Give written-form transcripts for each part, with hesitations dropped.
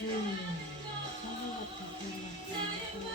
성우 같은 그런 말씀이고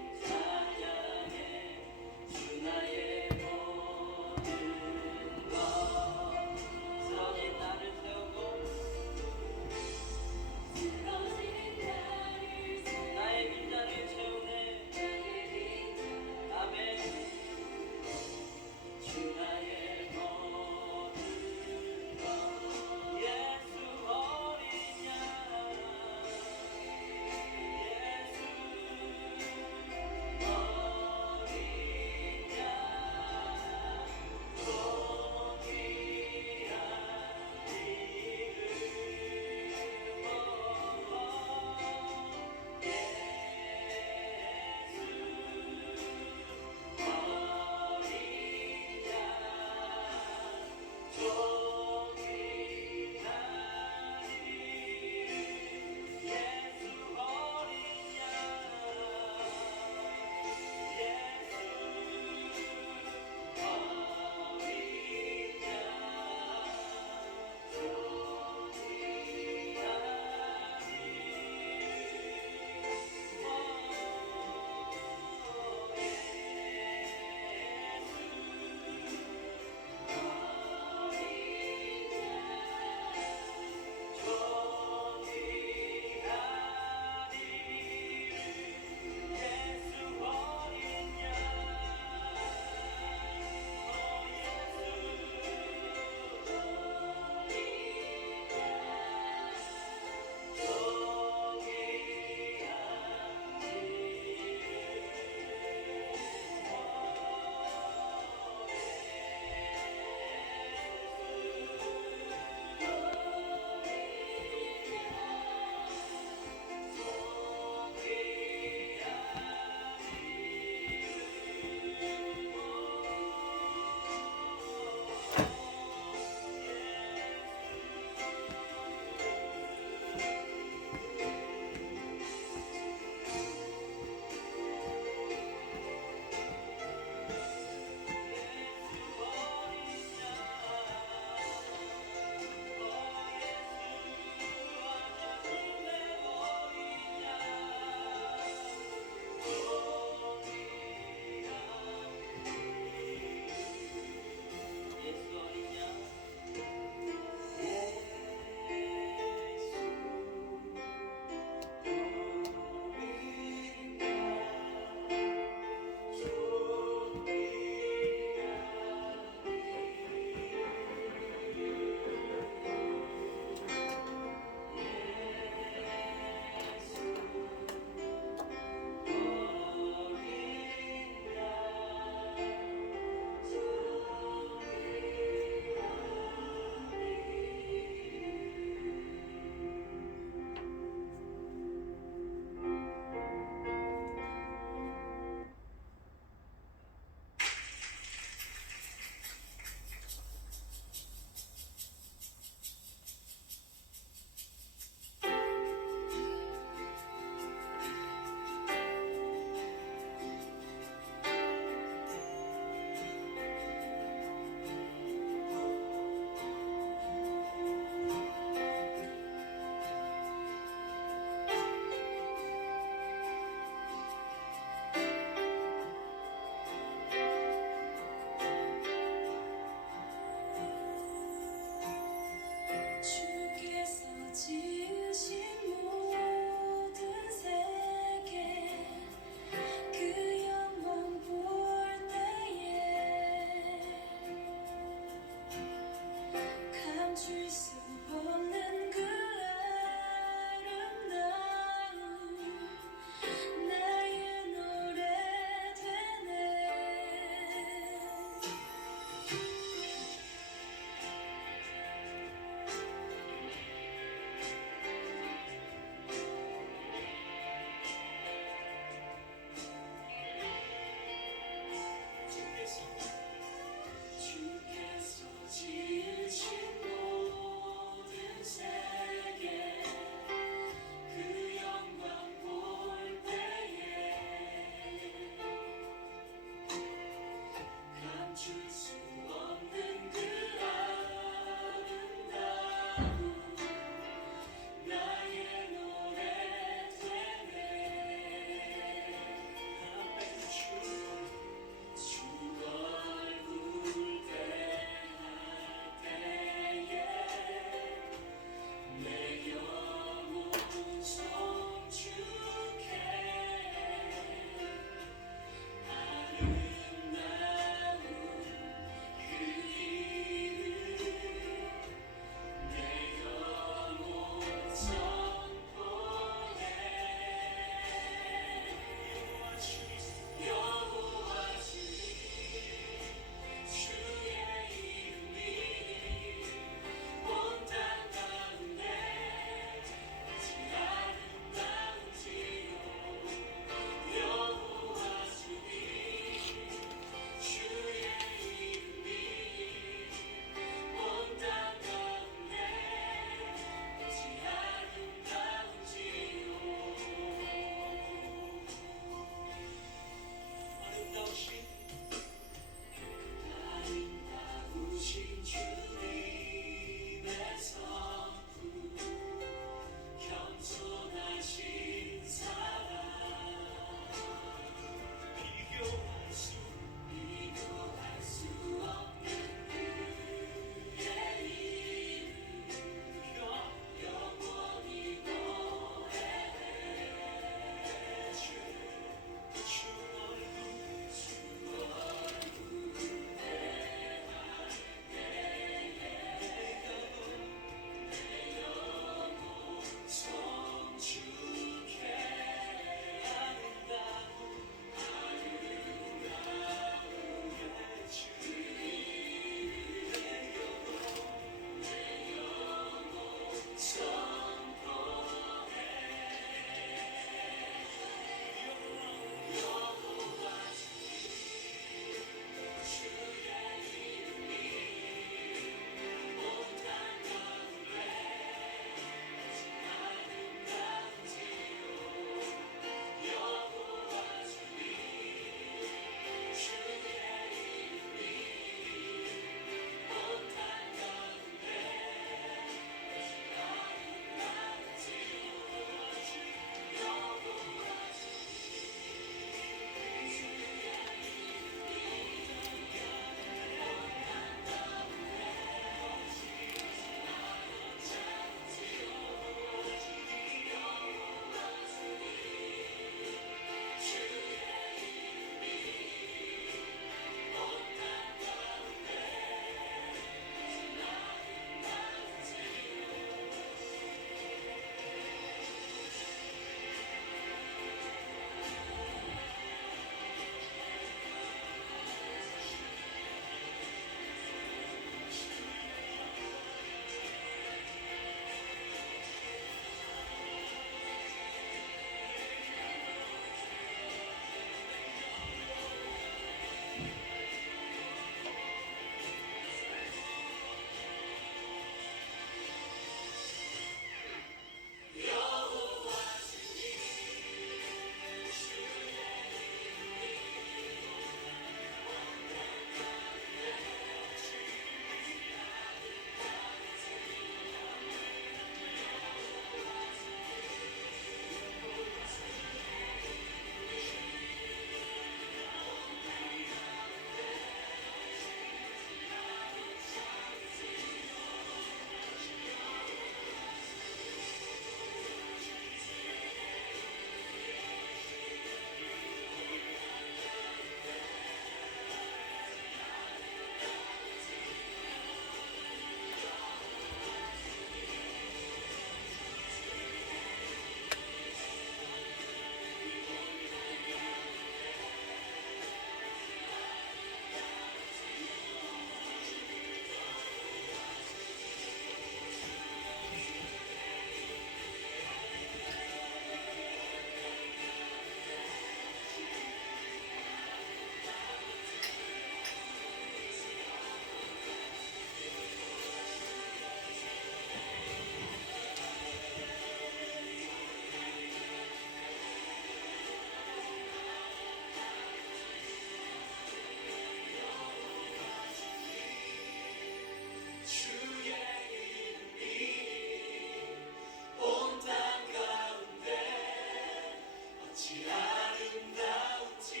아름다운지요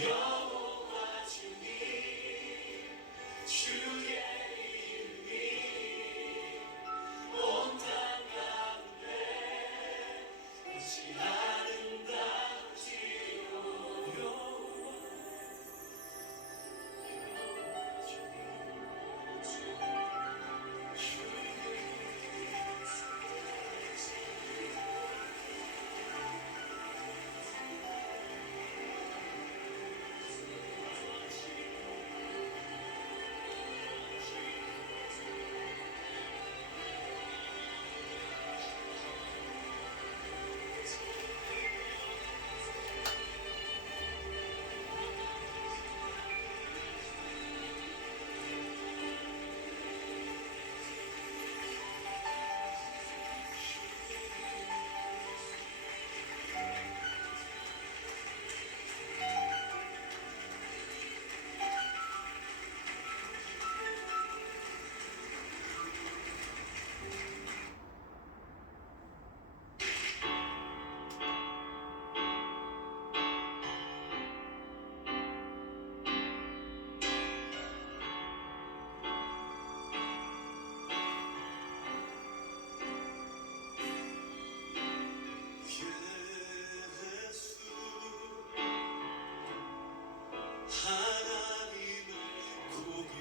여호와 주님 주의 이름이 온 땅 가운데 어찌 아름다운지요 여호와 주님 예수 하나님의 공의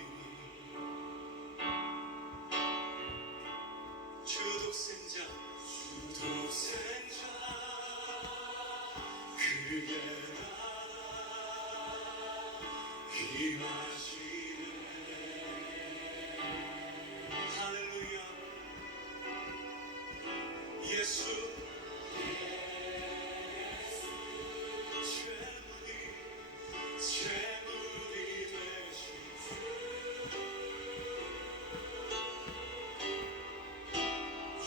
주독생자 그의 나라 임하시네 할렐루야 예수 재물이 되신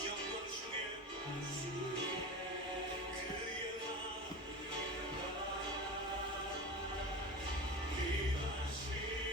영광 중에 그의 나라 임하시네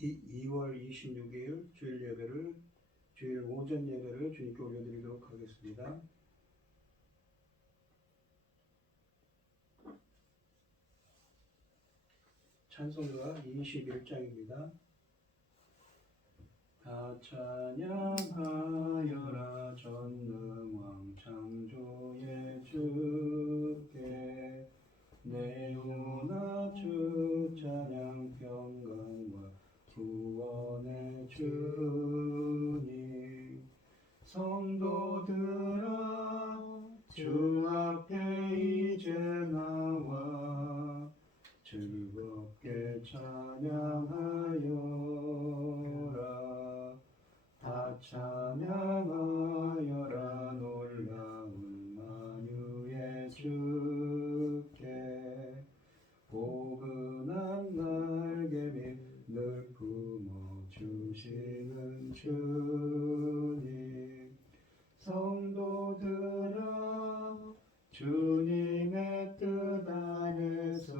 2월 26일 주일 오전 예배를 주님께 올려드리도록 하겠습니다. 찬송가 21장입니다. 다 찬양하여라 전능왕 창조의 주께 내 영혼아 주 찬양 평강과 구원의 주님 성도들아 주 앞에 이제 나와 즐겁게 찬양하여라 다 찬양하여라 놀라운 만유의 주께 포근한 날개 늘 품어주시는 주님 성도들아 주님의 뜻 안에서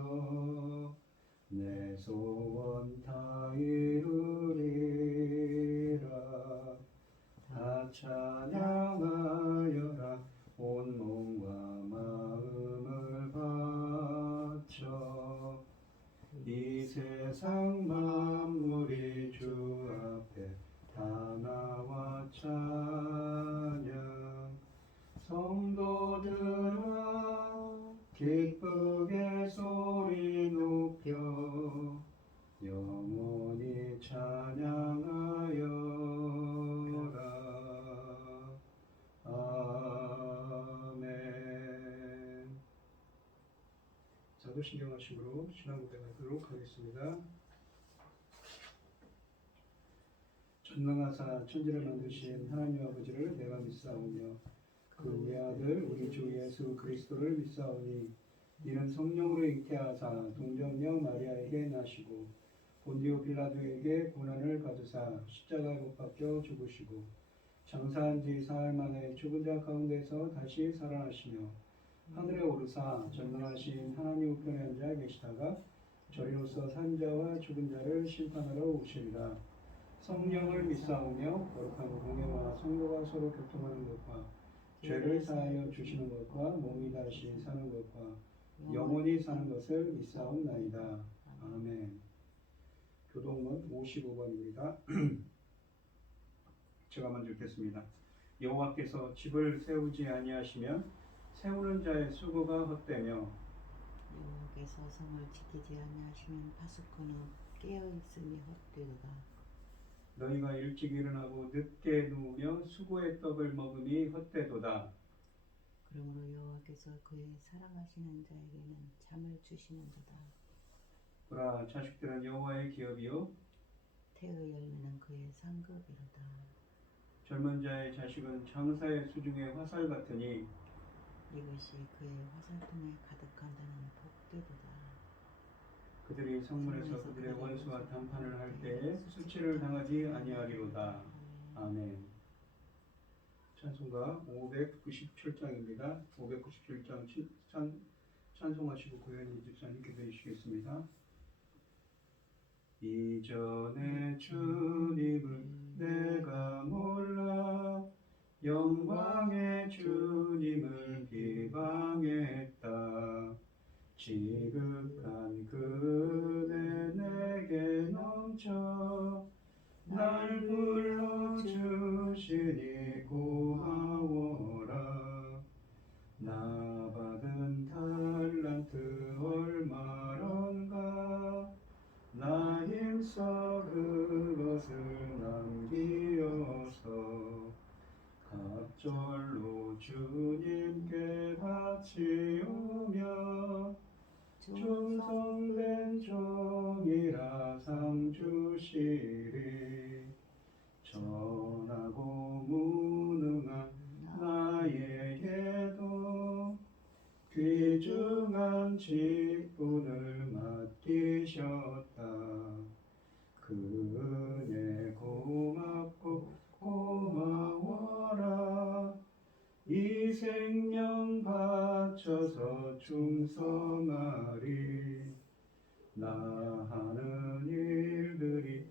내 소원 다 이루리라 다 찬양하여라 온 몸과 마음을 바쳐 이 세상 만물이 주 앞에 다 나와 찬양 성도들아 기쁘게 소리 높여 영원히 찬양하여라 아멘. 사도신경하심으로 신앙 고백하도록 하겠습니다. 전능하사 천지를 만드신 하나님 아버지를 내가 믿사오며 그 외아들 우리 주 예수 그리스도를 믿사오니 이는 성령으로 잉태하사 동정녀 마리아에게 나시고 본디오 빌라도에게 고난을 받으사 십자가에 못 박혀 죽으시고 장사한 지 사흘 만에 죽은 자 가운데서 다시 살아나시며 하늘에 오르사 전능하신 하나님 우편에 앉아 계시다가 저리로서 산 자와 죽은 자를 심판하러 오시리라. 성령을 믿사오며 거룩한 공예와 성도가 서로 교통하는 것과 죄를 사하여 주시는 것과 몸이 다시 사는 것과 영원히 사는 것을 믿사옵나이다. 아멘. 교동문 55번입니다. 제가 먼저 읽겠습니다. 여호와께서 집을 세우지 아니하시면 세우는 자의 수고가 헛되며 여호와께서 성을 지키지 아니하시면 파수꾼은 깨어있음이 헛되도다. 너희가 일찍 일어나고 늦게 누우며 수고의 떡을 먹음이 헛되도다. 그러므로 여호와께서 그의 사랑하시는 자에게는 잠을 주시는도다. 보라, 자식들은 여호와의 기업이요 태의 열매는 그의 상급이로다. 젊은 자의 자식은 장사의 수중의 화살 같으니 이것이 그의 화살통에 가득한다는 복되도다. 그들이 성문에서 그들의 원수와談판을 할 때에 수치를 당하지 아니하리로다. 아멘. 찬송가 597장입니다. 597장 찬송하시고 고현희 집사님 기도해 주시겠습니다. 이전에 주님을 내가 몰라 영광의 주님을 비방했다. 지극한 그대 내게 넘쳐 날 불러주시니 고마워라. 나 받은 달란트 얼마런가 나 힘써 그것을 남기어서 갑절로 주님께 바치오며 충성된 종이라 상 주시리. 전하고 무능한 나에게도 귀중한 직분을 맡기셨다. 그 은혜 고맙고 고마워라. 이 생명 바쳐서 충성하리. 나 하는 일들이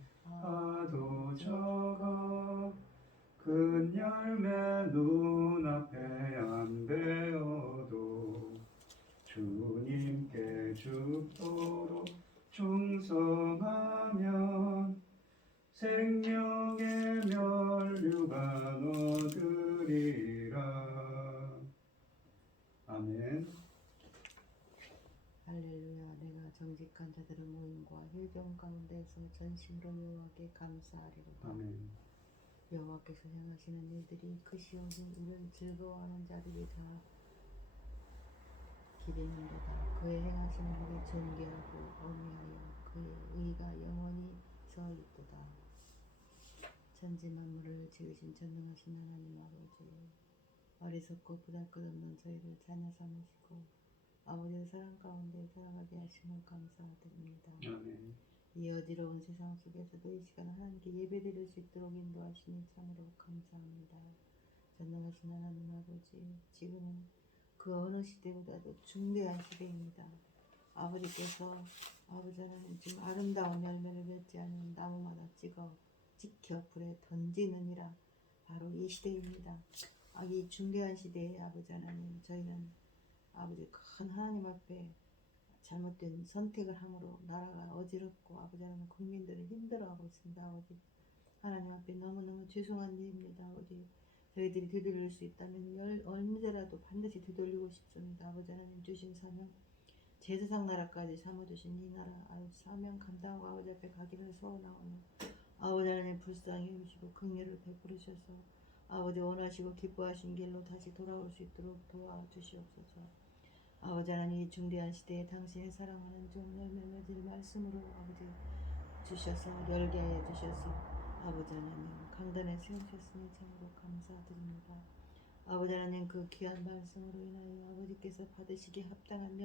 생명의 면류관 얻으리라. 아멘. 할렐루야. 내가 정직한 자들의 모임과 혈경 가운데서 전심으로 여호와께 감사하리로다. 아멘. 여호와께서 행하시는 일들이 크시오니 이를 즐거워하는 자들이 다 기리는도다. 그의 행하시는 일이 존귀하고 어미하여 그의 의가 영원히 서 있도다. 천지 만물을 지으신 전능하신 하나님 아버지, 어리석고 보잘것없는 저희를 자녀 삼으시고 아버지의 사랑 가운데 살아가게 하심을 감사드립니다. 아멘. 이 어지러운 세상 속에서도 이 시간 하나님께 예배드릴 수 있도록 인도하시니 참으로 감사합니다. 전능하신 하나님 아버지, 지금은 그 어느 시대보다도 중대한 시대입니다. 아버지께서 아버지 하나님 지금 아름다운 열매를 맺지 않는 나무마다 지켜 불에 던지느니라. 바로 이 시대입니다. 이 중대한 시대에 아버지 하나님, 저희는 아버지 큰 하나님 앞에 잘못된 선택을 함으로 나라가 어지럽고 아버지 하나님 국민들을 힘들어하고 있습니다. 아버지 하나님 앞에 너무너무 죄송한 일입니다. 아버지 저희들이 되돌릴 수 있다면 언제라도 반드시 되돌리고 싶습니다. 아버지 하나님 주신 사명, 제사상 나라까지 삼아주신 이 나라 사명 감당하고 아버지 앞에 가기를 소원하오며 아버지 하나님 불쌍히 여기시고 긍휼을 베풀으셔서 아버지 원하시고 기뻐하신 길로 다시 돌아올 수 있도록 도와주시옵소서. 아버지 하나님 이 중대한 시대에 당신의 사랑하는 종 열매 맺을 말씀으로 아버지 주셔서 열게 하여 주셔서 아버지 하나님 강단에 세우셨으니 참으로 감사드립니다. 아버지 하나님 그 귀한 말씀으로 인하여 아버지께서 받으시기에 합당한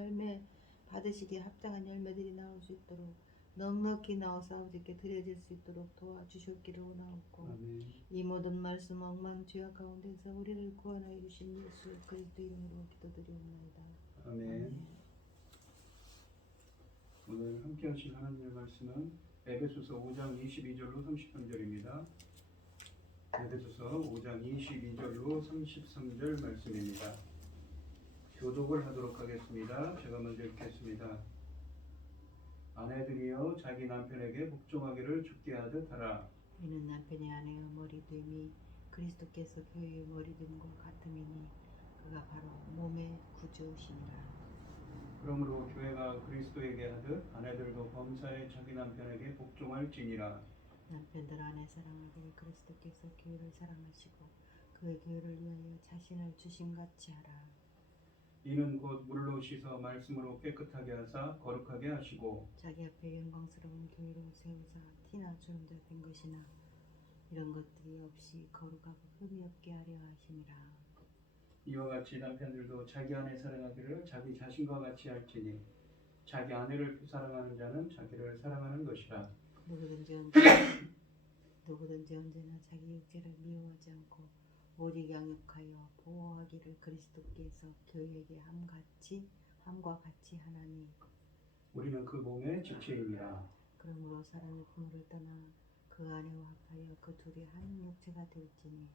열매들이 나올 수 있도록 넉넉히 나와서 아버지께 드려질 수 있도록 도와주셨기를 원하옵고 아멘. 이 모든 말씀 엉망죄악 가운데서 우리를 구원하여 주신 예수 그리스도 이름으로 기도드리옵나이다. 아멘. 오늘 함께 하실 하나님의 말씀은 에베소서 5장 22절로 33절입니다. 에베소서 5장 22절로 33절 말씀입니다. 교독을 하도록 하겠습니다. 제가 먼저 읽겠습니다. 아내들이여 자기 남편에게 복종하기를 주께 하듯 하라. 이는 남편이 아내의 머리됨이 그리스도께서 교회의 머리됨과 같음이니 그가 바로 몸의 구주시니라. 그러므로 교회가 그리스도에게 하듯 아내들도 범사에 자기 남편에게 복종할지니라. 남편들 아내 사랑하기를 그리스도께서 교회를 사랑하시고 그의 교회를 위하여 자신을 주심같이 하라. 이는 곧 물로 씻어 말씀으로 깨끗하게 하사 거룩하게 하시고 자기 앞에 영광스러운 교회로 세우사 티나 주름자 된 것이나 이런 것들이 없이 거룩하고 흠이 없게 하려 하심이라. 이와 같이 남편들도 자기 아내 사랑하기를 자기 자신과 같이 할지니 자기 아내를 사랑하는 자는 자기를 사랑하는 것이라. 누구든지 언제나 자기 육체를 미워하지 않고 오직 양육하여 보호하기를 그리스도께서 교회에게 함과 같이 하나니. 우리는 그 몸의 지체입니다. 그러므로 사람이 부모를 떠나 그 아내와 합하여 그 둘이 한 육체가 될지니.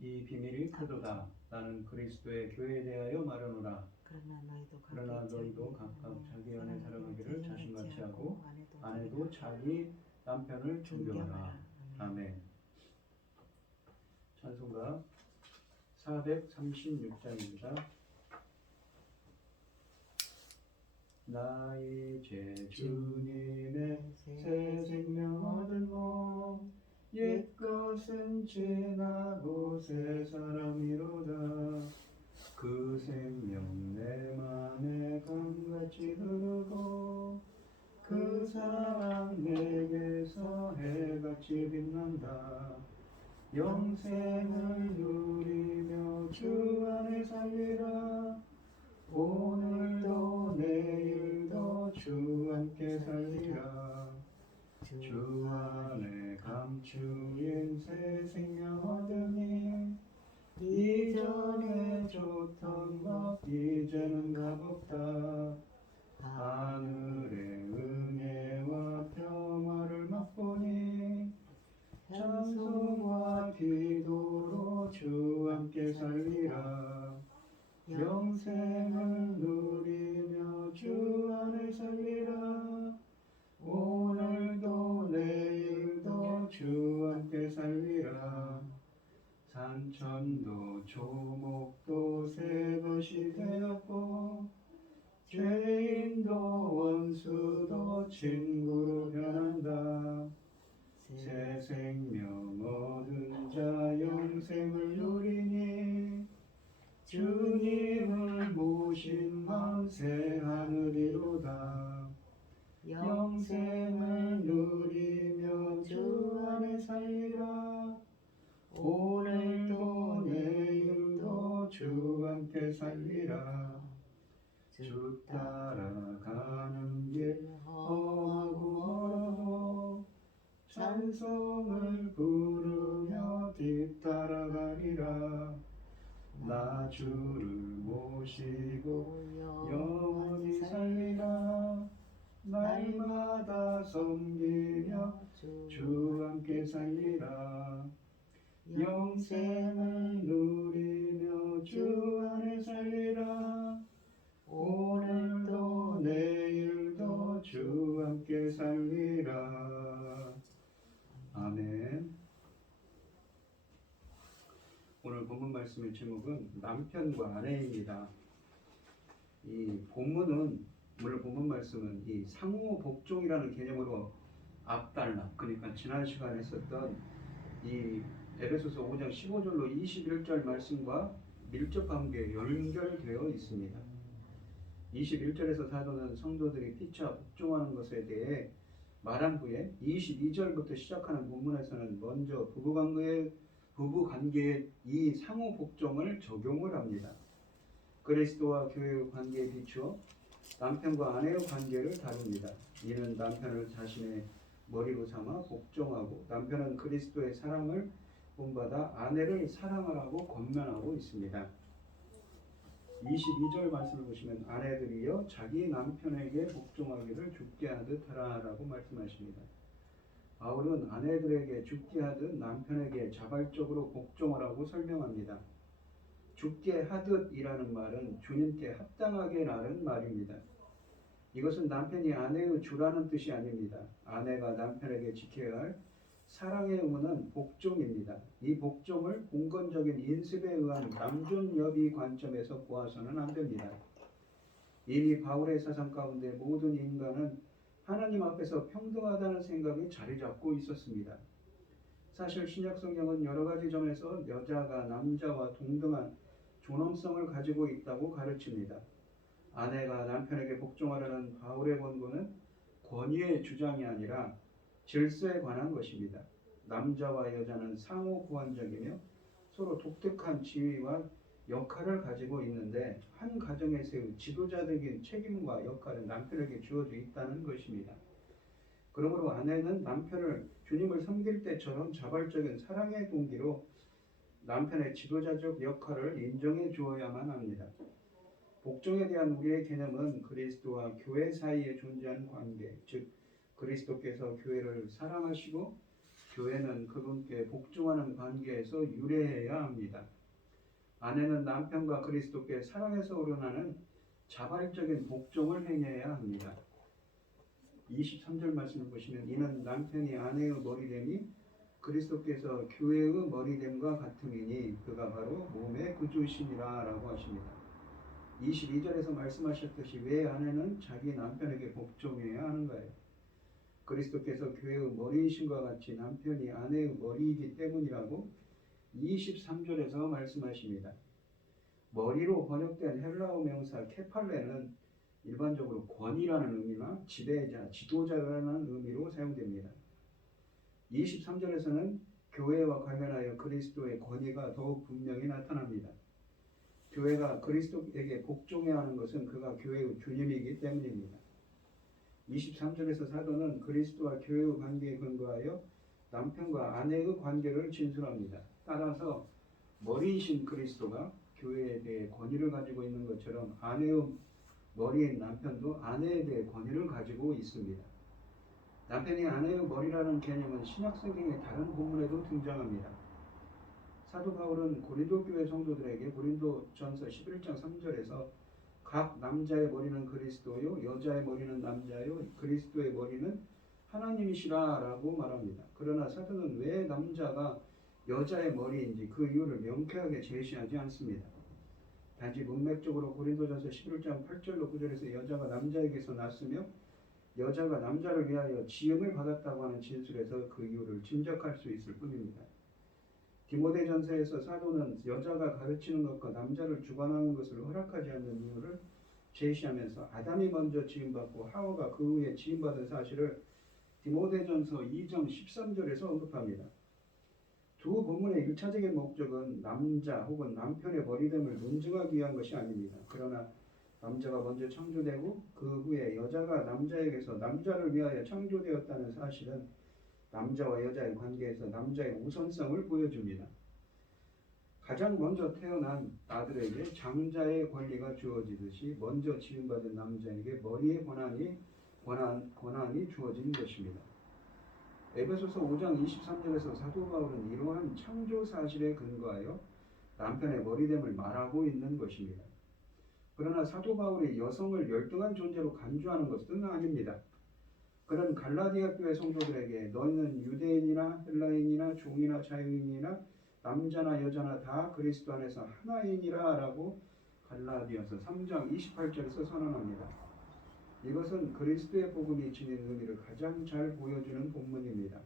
이 비밀이 크도다. 나는 그리스도의 교회에 대하여 말하노라. 그러나 너희도 각각 자기 아내 사랑하기를 자신같이 하고 아내도 자기 남편을 존경하라. 아멘. 찬송가 436장입니다. 나의 죄 주님의 새 생명 얻은 몸 옛것은 지나고 새 사람이로다. 그 생명 내 맘에 감같이 흐르고 그 사랑 내게서 해같이 빛난다. 영생을 누리며 주 안에 살리라. 오늘도 내일도 주 함께 살리라. 주 안에 감추인 새 생명 얻으니 이전에 좋던 것 이제는 값없다. 하늘의 은혜와 평화를 맛보니 찬송과 기도로 주 함께 살리라. 영생을 누리며 주 안에 살리라. 오늘도 내일도 주 산천도 조목도 새 것이 되었고 죄인도 원수도 친구로 변한다. 새 생명 얻은 자 영생을 누리니 주님을 모신 마음 새 하늘이로다. 영생을 누리며 주 안에 살리라. 오늘도 내일도 주 함께 살리라. 주 따라가는 길 험하고 멀어도 찬송을 부르며 뒤따라가리라. 나 주를 모시고 영원히 살리라. 날마다 섬기며 주 함께 살리라. 영생을 누리며 주 안에 살리라. 오늘도 내일도 주 함께 살리라. 아멘. 오늘 본문 말씀의 제목은 남편과 아내입니다. 이 본문은 오늘 본문 말씀은 이 상호 복종이라는 개념으로 앞달라, 그러니까 지난 시간에 했었던 이 에베소서 5장 15절로 21절 말씀과 밀접 관계에 연결되어 있습니다. 21절에서 사도는 성도들이 피차 복종하는 것에 대해 말한 후에 22절부터 시작하는 본문에서는 먼저 부부관계에 이 상호 복종을 적용을 합니다. 그리스도와 교회의 관계에 비추어 남편과 아내의 관계를 다룹니다. 이는 남편을 자신의 머리로 삼아 복종하고 남편은 그리스도의 사랑을 본받아 아내를 사랑하라고 권면하고 있습니다. 22절 말씀을 보시면 아내들이여 자기 남편에게 복종하기를 죽게 하듯 하라라고 말씀하십니다. 바울은 아내들에게 죽게 하듯 남편에게 자발적으로 복종하라고 설명합니다. 죽게 하듯이라는 말은 주님께 합당하게 라는 말입니다. 이것은 남편이 아내의 주라는 뜻이 아닙니다. 아내가 남편에게 지켜야 할 사랑의 의무는 복종입니다. 이 복종을 공건적인 인습에 의한 남존여비 관점에서 보아서는 안 됩니다. 이미 바울의 사상 가운데 모든 인간은 하나님 앞에서 평등하다는 생각이 자리 잡고 있었습니다. 사실 신약 성경은 여러 가지 점에서 여자가 남자와 동등한 존엄성을 가지고 있다고 가르칩니다. 아내가 남편에게 복종하라는 바울의 권고는 권위의 주장이 아니라 질서에 관한 것입니다. 남자와 여자는 상호 보완적이며 서로 독특한 지위와 역할을 가지고 있는데 한 가정에서의 지도자적인 책임과 역할은 남편에게 주어져 있다는 것입니다. 그러므로 아내는 남편을 주님을 섬길 때처럼 자발적인 사랑의 동기로 남편의 지도자적 역할을 인정해 주어야만 합니다. 복종에 대한 우리의 개념은 그리스도와 교회 사이에 존재하는 관계, 즉 그리스도께서 교회를 사랑하시고 교회는 그분께 복종하는 관계에서 유래해야 합니다. 아내는 남편과 그리스도께 사랑에서 우러나는 자발적인 복종을 행해야 합니다. 23절 말씀을 보시면 이는 남편이 아내의 머리됨이 그리스도께서 교회의 머리됨과 같음이니 그가 바로 몸의 구주시니라 라고 하십니다. 22절에서 말씀하셨듯이 왜 아내는 자기 남편에게 복종해야 하는가요? 그리스도께서 교회의 머리이신과 같이 남편이 아내의 머리이기 때문이라고 23절에서 말씀하십니다. 머리로 번역된 헬라어 명사 케팔레는 일반적으로 권위라는 의미나 지배자, 지도자라는 의미로 사용됩니다. 23절에서는 교회와 관련하여 그리스도의 권위가 더욱 분명히 나타납니다. 교회가 그리스도에게 복종해야 하는 것은 그가 교회의 주님이기 때문입니다. 23절에서 사도는 그리스도와 교회의 관계에 근거하여 남편과 아내의 관계를 진술합니다. 따라서 머리이신 그리스도가 교회에 대해 권위를 가지고 있는 것처럼 아내의 머리인 남편도 아내에 대해 권위를 가지고 있습니다. 남편이 아내의 머리라는 개념은 신약성경의 다른 본문에도 등장합니다. 사도 바울은 고린도 교회 성도들에게 고린도전서 11장 3절에서 각 남자의 머리는 그리스도요 여자의 머리는 남자요 그리스도의 머리는 하나님이시라 라고 말합니다. 그러나 사도는 왜 남자가 여자의 머리인지 그 이유를 명쾌하게 제시하지 않습니다. 단지 문맥적으로 고린도전서 11장 8절로 9절에서 여자가 남자에게서 났으며 여자가 남자를 위하여 지음을 받았다고 하는 진술에서 그 이유를 짐작할 수 있을 뿐입니다. 디모데전서에서 사도는 여자가 가르치는 것과 남자를 주관하는 것을 허락하지 않는 이유를 제시하면서 아담이 먼저 지음받고 하와가 그 후에 지음받은 사실을 디모데전서 2장 13절에서 언급합니다. 두 본문의 1차적인 목적은 남자 혹은 남편의 버리됨을 논증하기 위한 것이 아닙니다. 그러나 남자가 먼저 창조되고 그 후에 여자가 남자에게서 남자를 위하여 창조되었다는 사실은 남자와 여자의 관계에서 남자의 우선성을 보여줍니다. 가장 먼저 태어난 아들에게 장자의 권리가 주어지듯이 먼저 지음받은 남자에게 머리의 권한이 주어진 것입니다. 에베소서 5장 23절에서 사도 바울은 이러한 창조 사실에 근거하여 남편의 머리됨을 말하고 있는 것입니다. 그러나 사도 바울이 여성을 열등한 존재로 간주하는 것은 아닙니다. 그는 갈라디아 교회 성도들에게 너희는 유대인이나 헬라인이나 종이나 자유인이나 남자나 여자나 다 그리스도 안에서 하나이니라 라고 갈라디아서 3장 28절에서 선언합니다. 이것은 그리스도의 복음이 지닌 의미를 가장 잘 보여주는 본문입니다.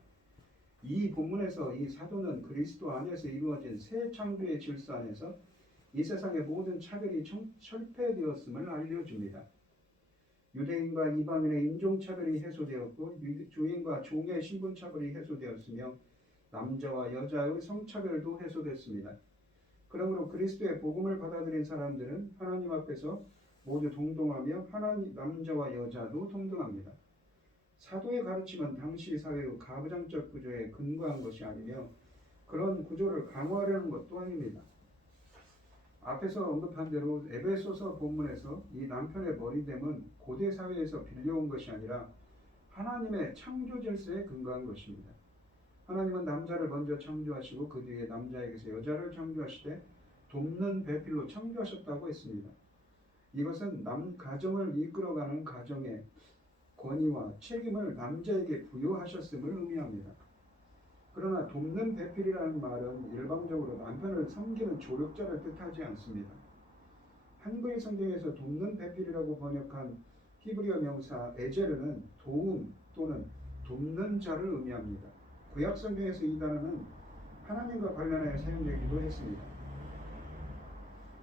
이 본문에서 이 사도는 그리스도 안에서 이루어진 새 창조의 질서 안에서 이 세상의 모든 차별이 철폐되었음을 알려줍니다. 유대인과 이방인의 인종차별이 해소되었고 주인과 종의 신분차별이 해소되었으며 남자와 여자의 성차별도 해소됐습니다. 그러므로 그리스도의 복음을 받아들인 사람들은 하나님 앞에서 모두 동등하며 하나님 남자와 여자도 동등합니다. 사도의 가르침은 당시 사회의 가부장적 구조에 근거한 것이 아니며 그런 구조를 강화하려는 것도 아닙니다. 앞에서 언급한 대로 에베소서 본문에서 이 남편의 머리됨은 고대 사회에서 빌려온 것이 아니라 하나님의 창조 질서에 근거한 것입니다. 하나님은 남자를 먼저 창조하시고 그 뒤에 남자에게서 여자를 창조하시되 돕는 배필로 창조하셨다고 했습니다. 이것은 가정을 이끌어가는 가정의 권위와 책임을 남자에게 부여하셨음을 의미합니다. 그러나 돕는 배필이라는 말은 일방적으로 남편을 섬기는 조력자를 뜻하지 않습니다. 한글 성경에서 돕는 배필이라고 번역한 히브리어 명사 에제르는 도움 또는 돕는 자를 의미합니다. 구약 성경에서 이 단어는 하나님과 관련하여 사용되기도 했습니다.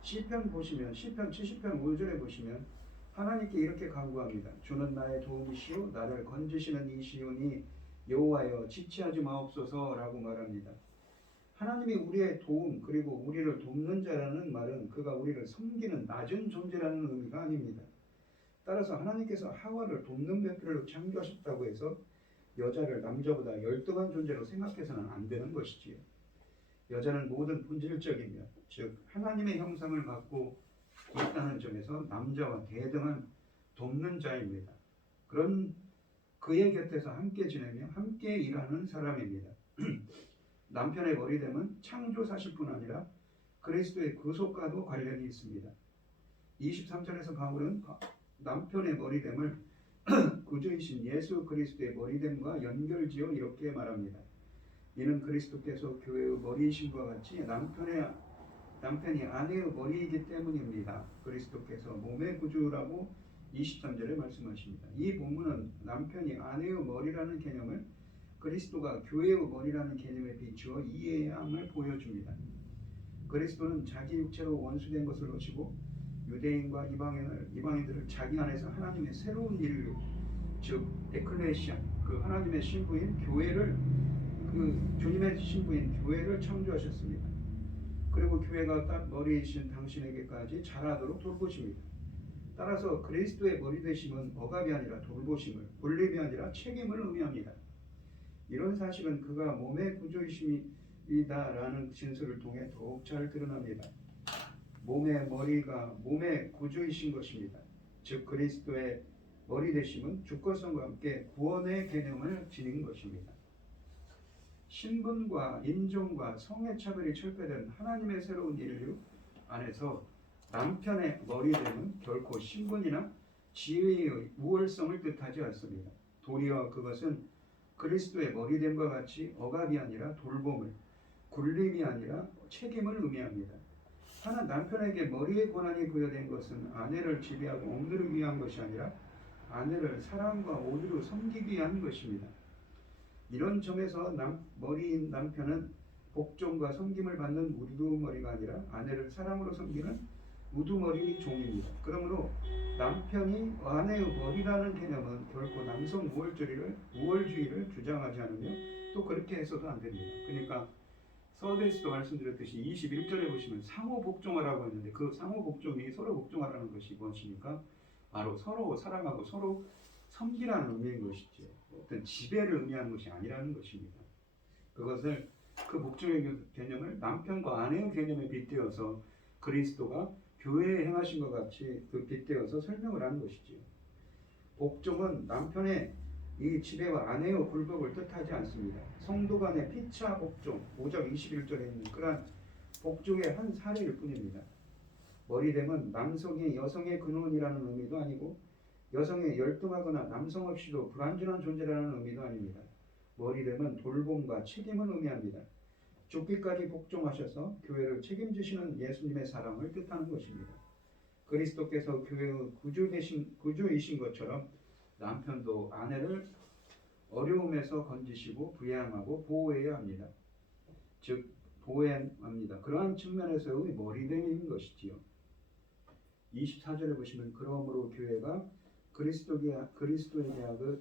시편 70편 5절에 보시면 하나님께 이렇게 간구합니다. 주는 나의 도움이시요 나를 건지시는 이시오니 여호와여 지체하지 마옵소서라고 말합니다. 하나님이 우리의 도움 그리고 우리를 돕는 자라는 말은 그가 우리를 섬기는 낮은 존재라는 의미가 아닙니다. 따라서 하나님께서 하와를 돕는 배필로 창조하셨다고 해서 여자를 남자보다 열등한 존재로 생각해서는 안 되는 것이지요. 여자는 모든 본질적인 면, 즉 하나님의 형상을 갖고 있다는 점에서 남자와 대등한 돕는 자입니다. 그런 그의 곁에서 함께 지내며 함께 일하는 사람입니다. 남편의 머리됨은 창조 사실뿐 아니라 그리스도의 구속과도 관련이 있습니다. 23절에서 바울은 남편의 머리됨을 구주이신 예수 그리스도의 머리됨과 연결지어 이렇게 말합니다. 이는 그리스도께서 교회의 머리이신 것 같이 남편이 아내의 머리이기 때문입니다. 그리스도께서 몸의 구주라고 23절에 말씀하십니다. 이 본문은 남편이 아내의 머리라는 개념을 그리스도가 교회의 머리라는 개념에 비추어 이해해야 함을 보여줍니다. 그리스도는 자기 육체로 원수된 것을 오시고 유대인과 이방인들을 자기 안에서 하나님의 새로운 인류, 즉 에클레시아, 그 하나님의 신부인 교회를 그 주님의 신부인 교회를 창조하셨습니다. 그리고 교회가 딱 머리이신 당신에게까지 자라도록 돌보십니다. 따라서 그리스도의 머리 되심은 억압이 아니라 돌보심을, 분립이 아니라 책임을 의미합니다. 이런 사실은 그가 몸의 구주이심이다라는 진술을 통해 더욱 잘 드러납니다. 몸의 머리가 몸의 구주이신 것입니다. 즉 그리스도의 머리 되심은 주권성과 함께 구원의 개념을 지닌 것입니다. 신분과 인종과 성의 차별이 철폐된 하나님의 새로운 인류 안에서 남편의 머리됨은 결코 신분이나 지위의 우월성을 뜻하지 않습니다. 도리어 그것은 그리스도의 머리됨과 같이 억압이 아니라 돌봄을, 굴림이 아니라 책임을 의미합니다. 하나 남편에게 머리의 권한이 부여된 것은 아내를 지배하고 억누르기 위한 것이 아니라 아내를 사랑과 온유로 섬기기 위한 것입니다. 이런 점에서 머리인 남편은 복종과 섬김을 받는 우두머리가 아니라 아내를 사랑으로 섬기는 우두머리 종입니다. 그러므로 남편이 아내의 머리라는 개념은 결코 남성 우월주의를 주장하지 않으며 또 그렇게 해서도 안 됩니다. 그러니까 서두에서도 말씀드렸듯이 21절에 보시면 상호 복종하라고 했는데 그 상호 복종이 서로 복종하라는 것이 무엇입니까? 바로 서로 사랑하고 서로 섬기라는 의미인 것이죠. 어떤 지배를 의미하는 것이 아니라는 것입니다. 그것을 그 복종의 개념을 남편과 아내의 개념에 빗대어서 그리스도가 교회에 행하신 것 같이 그 빗대어서 설명을 하는 것이지요. 복종은 남편의 이 지배와 아내의 굴복을 뜻하지 않습니다. 성도 간의 피차 복종, 5장 21절에 있는 그러한 복종의 한 사례일 뿐입니다. 머리됨은 남성이 여성의 근원이라는 의미도 아니고 여성의 열등하거나 남성 없이도 불완전한 존재라는 의미도 아닙니다. 머리됨은 돌봄과 책임을 의미합니다. 죽기까지 복종하셔서 교회를 책임지시는 예수님의 사랑을 뜻하는 것입니다. 그리스도께서 교회의 구주이신 것처럼 남편도 아내를 어려움에서 건지시고 부양하고 보호해야 합니다. 즉 보호합니다. 그러한 측면에서의 머리됨인 것이지요. 24절에 보시면 그러므로 교회가 그리스도에게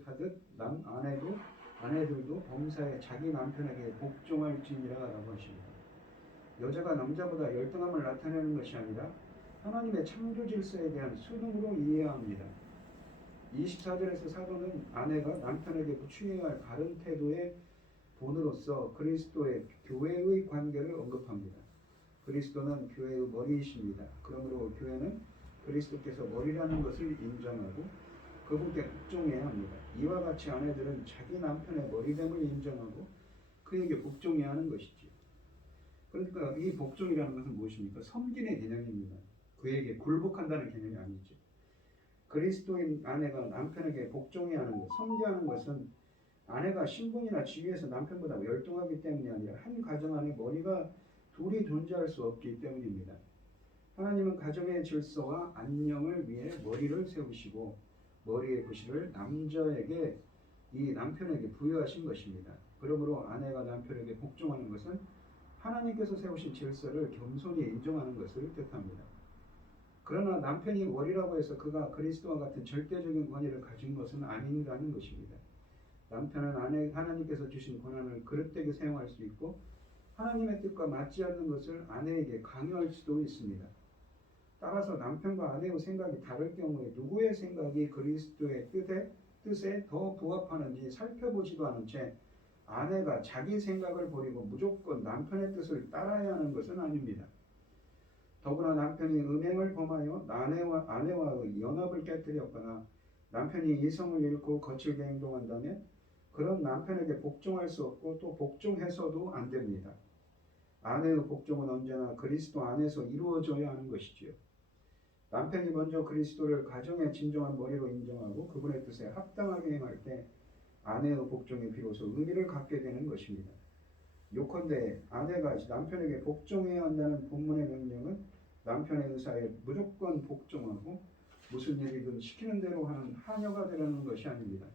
하듯 아내들도 범사에 자기 남편에게 복종할지니라라고 하십니다. 여자가 남자보다 열등함을 나타내는 것이 아니라 하나님의 창조 질서에 대한 순응으로 이해해야 합니다. 24절에서 사도는 아내가 남편에게 취해야 할 바른 태도의 본으로서 그리스도의 교회의 관계를 언급합니다. 그리스도는 교회의 머리이십니다. 그러므로 교회는 그리스도께서 머리라는 것을 인정하고 그분께 복종해야 합니다. 이와 같이 아내들은 자기 남편의 머리됨을 인정하고 그에게 복종해야 하는 것이죠. 그러니까 이 복종이라는 것은 무엇입니까? 섬김의 개념입니다. 그에게 굴복한다는 개념이 아니죠. 그리스도인 아내가 남편에게 복종해야 하는 것, 섬겨야 하는 것은 아내가 신분이나 지위에서 남편보다 열등하기 때문이 아니라 한 가정 안에 머리가 둘이 존재할 수 없기 때문입니다. 하나님은 가정의 질서와 안녕을 위해 머리를 세우시고 머리의 부실을 남자에게 이 남편에게 부여하신 것입니다. 그러므로 아내가 남편에게 복종하는 것은 하나님께서 세우신 질서를 겸손히 인정하는 것을 뜻합니다. 그러나 남편이 머리라고 해서 그가 그리스도와 같은 절대적인 권위를 가진 것은 아니라는 것입니다. 남편은 하나님께서 주신 권한을 그릇되게 사용할 수 있고 하나님의 뜻과 맞지 않는 것을 아내에게 강요할 수도 있습니다. 따라서 남편과 아내의 생각이 다를 경우에 누구의 생각이 그리스도의 뜻에 더 부합하는지 살펴보지도 않은 채 아내가 자기 생각을 버리고 무조건 남편의 뜻을 따라야 하는 것은 아닙니다. 더구나 남편이 음행을 범하여 아내와의 연합을 깨뜨렸거나 남편이 이성을 잃고 거칠게 행동한다면 그런 남편에게 복종할 수 없고 또 복종해서도 안 됩니다. 아내의 복종은 언제나 그리스도 안에서 이루어져야 하는 것이지요. 남편이 먼저 그리스도를 가정의 진정한 머리로 인정하고 그분의 뜻에 합당하게 행할 때 아내의 복종이 비로소 의미를 갖게 되는 것입니다. 요컨대 아내가 남편에게 복종해야 한다는 본문의 명령은 남편의 의사에 무조건 복종하고 무슨 일이든 시키는 대로 하는 하녀가 되려는 것이 아닙니다.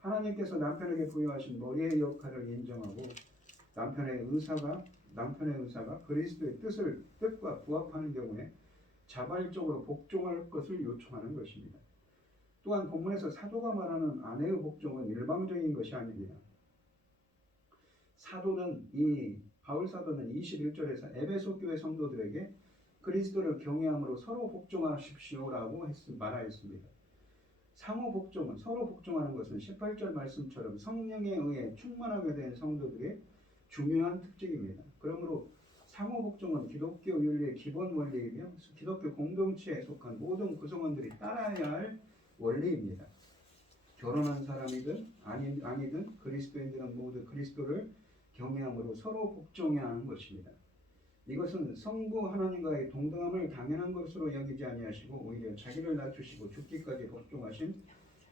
하나님께서 남편에게 부여하신 머리의 역할을 인정하고 남편의 의사가 그리스도의 뜻과 부합하는 경우에 자발적으로 복종할 것을 요청하는 것입니다. 또한 본문에서 사도가 말하는 아내의 복종은 일방적인 것이 아닙니다. 바울 사도는 21절에서 에베소 교회 성도들에게 그리스도를 경외함으로 서로 복종하십시오라고 말하였습니다. 상호 복종은 서로 복종하는 것은 18절 말씀처럼 성령에 의해 충만하게 된 성도들의 중요한 특징입니다. 그러므로 상호 복종은 기독교 윤리의 기본 원리이며 기독교 공동체에 속한 모든 구성원들이 따라야 할 원리입니다. 결혼한 사람이든 아니든 그리스도인들은 모두 그리스도를 경외함으로 서로 복종해야 하는 것입니다. 이것은 성부 하나님과의 동등함을 당연한 것으로 여기지 아니하시고 오히려 자기를 낮추시고 죽기까지 복종하신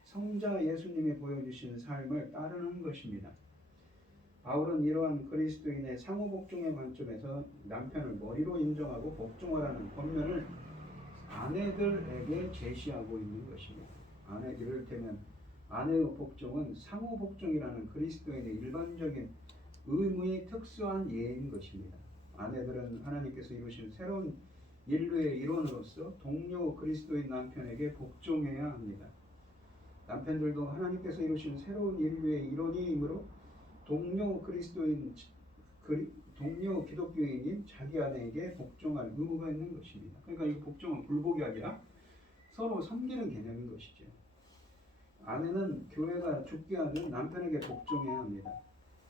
성자 예수님이 보여주신 삶을 따르는 것입니다. 바울은 이러한 그리스도인의 상호 복종의 관점에서 남편을 머리로 인정하고 복종하라는 권면을 아내들에게 제시하고 있는 것입니다. 이를테면 아내의 복종은 상호 복종이라는 그리스도인의 일반적인 의무의 특수한 예인 것입니다. 아내들은 하나님께서 이루신 새로운 인류의 일원으로서 동료 그리스도인 남편에게 복종해야 합니다. 남편들도 하나님께서 이루신 새로운 인류의 일원이므로 동료 기독교인인 자기 아내에게 복종할 의무가 있는 것입니다. 그러니까 이 복종은 굴복이 아니라 서로 섬기는 개념인 것이죠. 아내는 교회가 죽게 하는 남편에게 복종해야 합니다.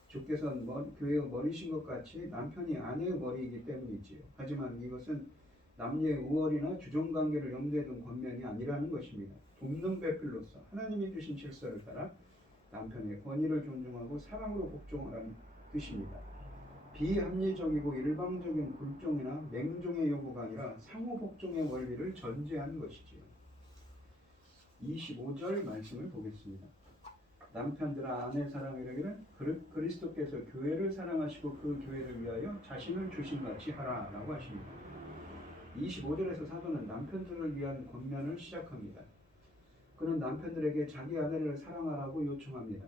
주께서 교회의 머리신 것 같이 남편이 아내의 머리이기 때문이지요. 하지만 이것은 남녀의 우월이나 주종관계를 염두에 둔 권면이 아니라는 것입니다. 돕는 배필로서 하나님이 주신 질서를 따라 남편의 권위를 존중하고 사랑으로 복종하라는 뜻입니다. 비합리적이고 일방적인 굴종이나 맹종의 요구가 아니라 상호 복종의 원리를 전제하는 것이지요. 25절 말씀을 보겠습니다. 남편들아 아내 사랑하기를 그리스도께서 교회를 사랑하시고 그 교회를 위하여 자신을 주신같이 하라라고 하십니다. 25절에서 사도는 남편들을 위한 권면을 시작합니다. 그는 남편들에게 자기 아내를 사랑하라고 요청합니다.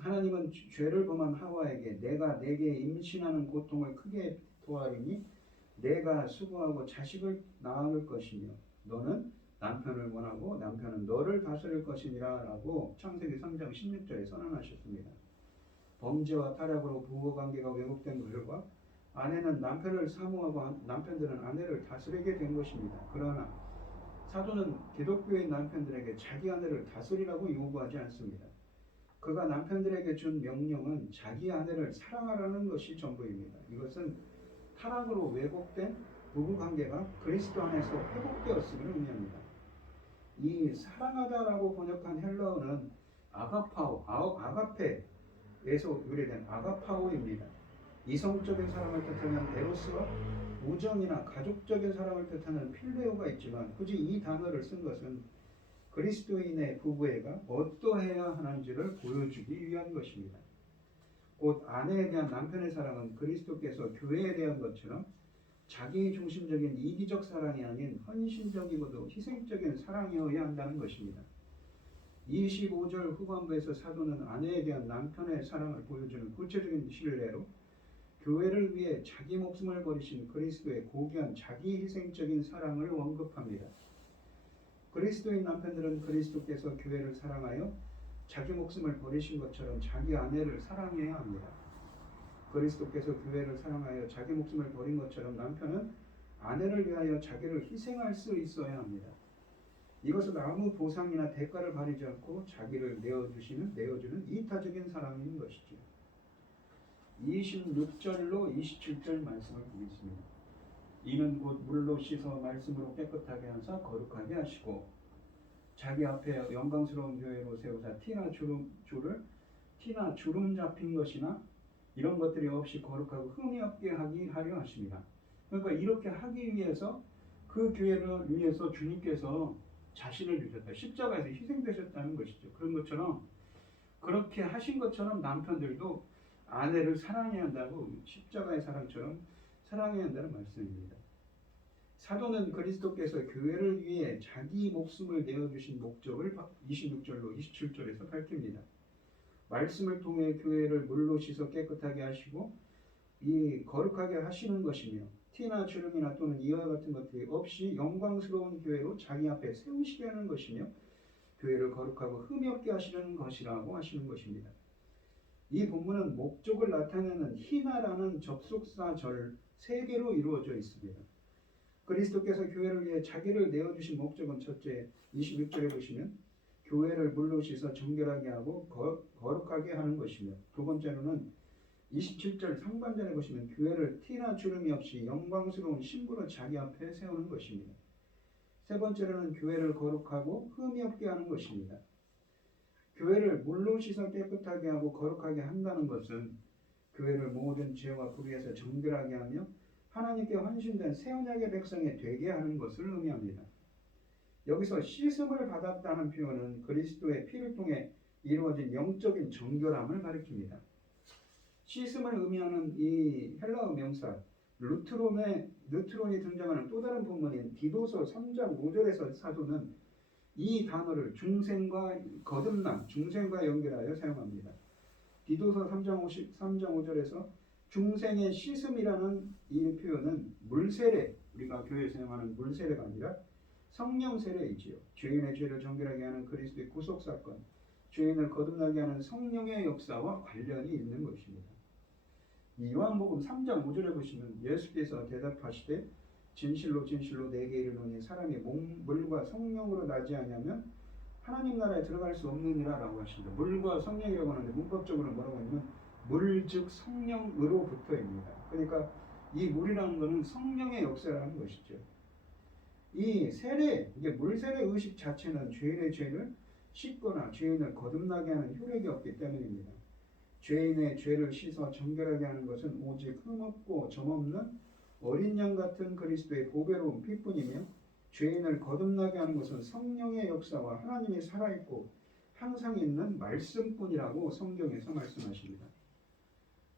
하나님은 죄를 범한 하와에게 내가 내게 임신하는 고통을 크게 도하리니 내가 수고하고 자식을 낳을 것이며 너는 남편을 원하고 남편은 너를 다스릴 것이니라 라고 창세기 3장 16절에 선언하셨습니다. 범죄와 타락으로 부부관계가 왜곡된 결과 아내는 남편을 사모하고 남편들은 아내를 다스리게 된 것입니다. 그러나 사도는 기독교인 남편들에게 자기 아내를 다스리라고 요구하지 않습니다. 그가 남편들에게 준 명령은 자기 아내를 사랑하라는 것이 전부입니다. 이것은 타락으로 왜곡된 부부관계가 그리스도 안에서 회복되었음을 의미합니다. 이 사랑하다라고 번역한 헬라어는 아가페에서 유래된 아가파오입니다. 이성적인 사랑을 뜻하는 에로스와 우정이나 가족적인 사랑을 뜻하는 필레오가 있지만 굳이 이 단어를 쓴 것은 그리스도인의 부부애가 어떠해야 하는지를 보여주기 위한 것입니다. 곧 아내에 대한 남편의 사랑은 그리스도께서 교회에 대한 것처럼 자기 중심적인 이기적 사랑이 아닌 헌신적이고도 희생적인 사랑이어야 한다는 것입니다. 25절 후반부에서 사도는 아내에 대한 남편의 사랑을 보여주는 구체적인 신뢰로 교회를 위해 자기 목숨을 버리신 그리스도의 고귀한 자기 희생적인 사랑을 언급합니다. 그리스도인 남편들은 그리스도께서 교회를 사랑하여 자기 목숨을 버리신 것처럼 자기 아내를 사랑해야 합니다. 그리스도께서 교회를 사랑하여 자기 목숨을 버린 것처럼 남편은 아내를 위하여 자기를 희생할 수 있어야 합니다. 이것은 아무 보상이나 대가를 바라지 않고 자기를 내어주는 이타적인 사랑인 것이죠. 26절로 27절 말씀을 보겠습니다. 이는 곧 물로 씻어 말씀으로 깨끗하게 하사 거룩하게 하시고 자기 앞에 영광스러운 교회로 세우사 티나 주름 잡힌 것이나 이런 것들이 없이 거룩하고 흠이 없게 하려 하십니다. 그러니까 이렇게 하기 위해서 그 교회를 위해서 주님께서 자신을 주셨다. 십자가에서 희생되셨다는 것이죠. 그런 것처럼 그렇게 하신 것처럼 남편들도 아내를 사랑해야 한다고 십자가의 사랑처럼 사랑해야 한다는 말씀입니다. 사도는 그리스도께서 교회를 위해 자기 목숨을 내어주신 목적을 26절로 27절에서 밝힙니다. 말씀을 통해 교회를 물로 씻어 깨끗하게 하시고 이 거룩하게 하시는 것이며 티나 주름이나 또는 이와 같은 것들이 없이 영광스러운 교회로 자기 앞에 세우시게 하는 것이며 교회를 거룩하고 흠이 없게 하시려는 것이라고 하시는 것입니다. 이 본문은 목적을 나타내는 히나라는 접속사절 3개로 이루어져 있습니다. 그리스도께서 교회를 위해 자기를 내어주신 목적은 첫째 26절에 보시면 교회를 물로 씻어 정결하게 하고 거룩하게 하는 것이며 두 번째로는 27절 상반절에 보시면 교회를 티나 주름이 없이 영광스러운 신부로 자기 앞에 세우는 것입니다. 세 번째로는 교회를 거룩하고 흠이 없게 하는 것입니다. 교회를 물로 씻어 깨끗하게 하고 거룩하게 한다는 것은 교회를 모든 죄와 불의에서 정결하게 하며 하나님께 헌신된 새 언약의 백성이 되게 하는 것을 의미합니다. 여기서 씻음을 받았다는 표현은 그리스도의 피를 통해 이루어진 영적인 정결함을 가리킵니다. 씻음을 의미하는 이 헬라어 명사 루트론이 등장하는 또 다른 본문인 디도서 3장 5절에서 사도는 이 단어를 중생과 거듭남, 중생과 연결하여 사용합니다. 디도서 3장 5절에서 중생의 씻음이라는 이 표현은 물세례, 우리가 교회에서 사용하는 물세례가 아니라 성령 세례이지요. 죄인의 죄를 정결하게 하는 그리스도의 구속 사건, 죄인을 거듭나게 하는 성령의 역사와 관련이 있는 것입니다. 요한복음 3장 5절에 보시면 예수께서 대답하시되 진실로 진실로 내게 이르노니 사람이 물과 성령으로 나지 아니하면 하나님 나라에 들어갈 수 없느니라 라고 하십니다. 물과 성령이라고 하는데 문법적으로 뭐라고 하냐면 물 즉 성령으로부터입니다. 그러니까 이 물이라는 것은 성령의 역사라는 것이죠. 이 세례, 이게 물세례 의식 자체는 죄인의 죄를 씻거나 죄인을 거듭나게 하는 효력이 없기 때문입니다. 죄인의 죄를 씻어 정결하게 하는 것은 오직 흠없고 점없는 어린 양 같은 그리스도의 보배로운 피뿐이며 죄인을 거듭나게 하는 것은 성령의 역사와 하나님이 살아있고 항상 있는 말씀뿐이라고 성경에서 말씀하십니다.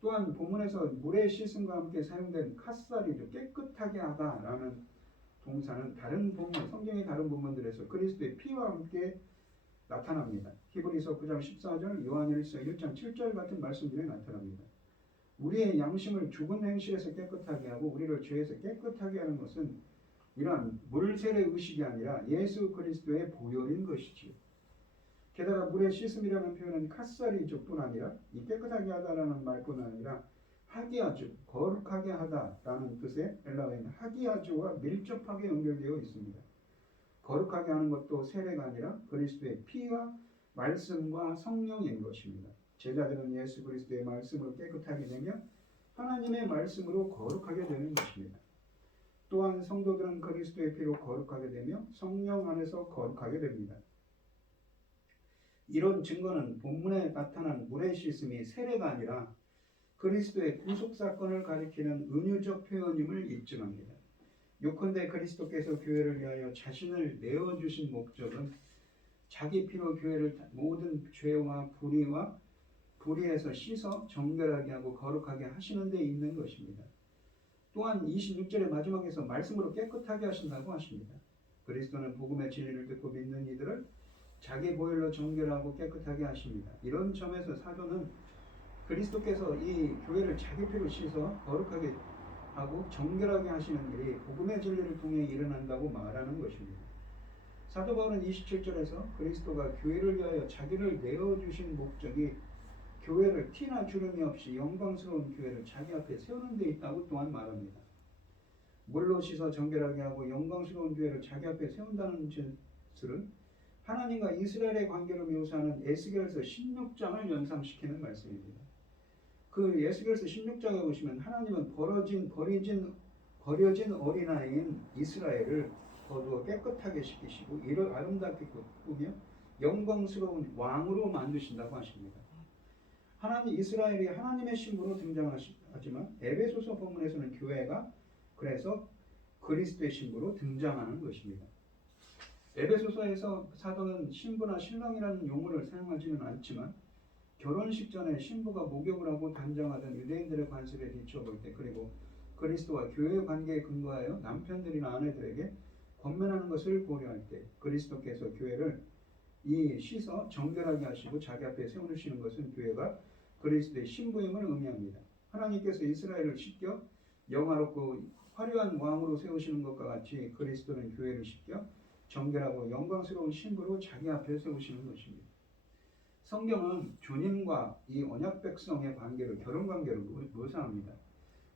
또한 본문에서 물의 씻음과 함께 사용된 갓살이죠. 깨끗하게 하다라는 동사는 다른 본문, 성경의 다른 본문들에서 그리스도의 피와 함께 나타납니다. 히브리서 9장 14절, 요한일서 1장 7절 같은 말씀들이 나타납니다. 우리의 양심을 죽은 행실에서 깨끗하게 하고 우리를 죄에서 깨끗하게 하는 것은 이러한 물세례 의식이 아니라 예수 그리스도의 보혈인 것이지요. 게다가 물의 씻음이라는 표현은 갓살이죠 뿐 아니라 이 깨끗하게 하다라는 말뿐 아니라 하기야주, 거룩하게 하다라는 뜻의 헬라어인 하기야주와 밀접하게 연결되어 있습니다. 거룩하게 하는 것도 세례가 아니라 그리스도의 피와 말씀과 성령인 것입니다. 제자들은 예수 그리스도의 말씀으로 깨끗하게 되며 하나님의 말씀으로 거룩하게 되는 것입니다. 또한 성도들은 그리스도의 피로 거룩하게 되며 성령 안에서 거룩하게 됩니다. 이런 증거는 본문에 나타난 물의 씻음이 세례가 아니라 그리스도의 구속사건을 가리키는 은유적 표현임을 입증합니다. 요컨대 그리스도께서 교회를 위하여 자신을 내어주신 목적은 자기 피로 교회를 모든 죄와 불의에서 씻어 정결하게 하고 거룩하게 하시는 데 있는 것입니다. 또한 26절의 마지막에서 말씀으로 깨끗하게 하신다고 하십니다. 그리스도는 복음의 진리를 듣고 믿는 이들을 자기 보혈로 정결하고 깨끗하게 하십니다. 이런 점에서 사도는 그리스도께서 이 교회를 자기 피로 씻어 거룩하게 하고 정결하게 하시는 일이 복음의 진리를 통해 일어난다고 말하는 것입니다. 사도 바울은 27절에서 그리스도가 교회를 위하여 자기를 내어주신 목적이 교회를 티나 주름이 없이 영광스러운 교회를 자기 앞에 세우는 데 있다고 또한 말합니다. 물로 씻어 정결하게 하고 영광스러운 교회를 자기 앞에 세운다는 뜻은 하나님과 이스라엘의 관계를 묘사하는 에스겔서 16장을 연상시키는 말씀입니다. 그 에스겔서 16장에 보시면 하나님은 버려진 어린아이인 이스라엘을 거두어 깨끗하게 씻기시고 이를 아름답게 꾸며 영광스러운 왕으로 만드신다고 하십니다. 이스라엘이 하나님의 신부로 등장하지만 에베소서 본문에서는 교회가 그래서 그리스도의 신부로 등장하는 것입니다. 에베소서에서 사도는 신부나 신랑이라는 용어를 사용하지는 않지만 결혼식 전에 신부가 목욕을 하고 단정하던 유대인들의 관습에 비춰볼 때 그리고 그리스도와 교회의 관계에 근거하여 남편들이나 아내들에게 권면하는 것을 고려할 때 그리스도께서 교회를 씻어 정결하게 하시고 자기 앞에 세우시는 것은 교회가 그리스도의 신부임을 의미합니다. 하나님께서 이스라엘을 씻겨 영화롭고 화려한 왕으로 세우시는 것과 같이 그리스도는 교회를 씻겨 정결하고 영광스러운 신부로 자기 앞에 세우시는 것입니다. 성경은 주님과 이 언약 백성의 관계를 결혼 관계를 묘사합니다.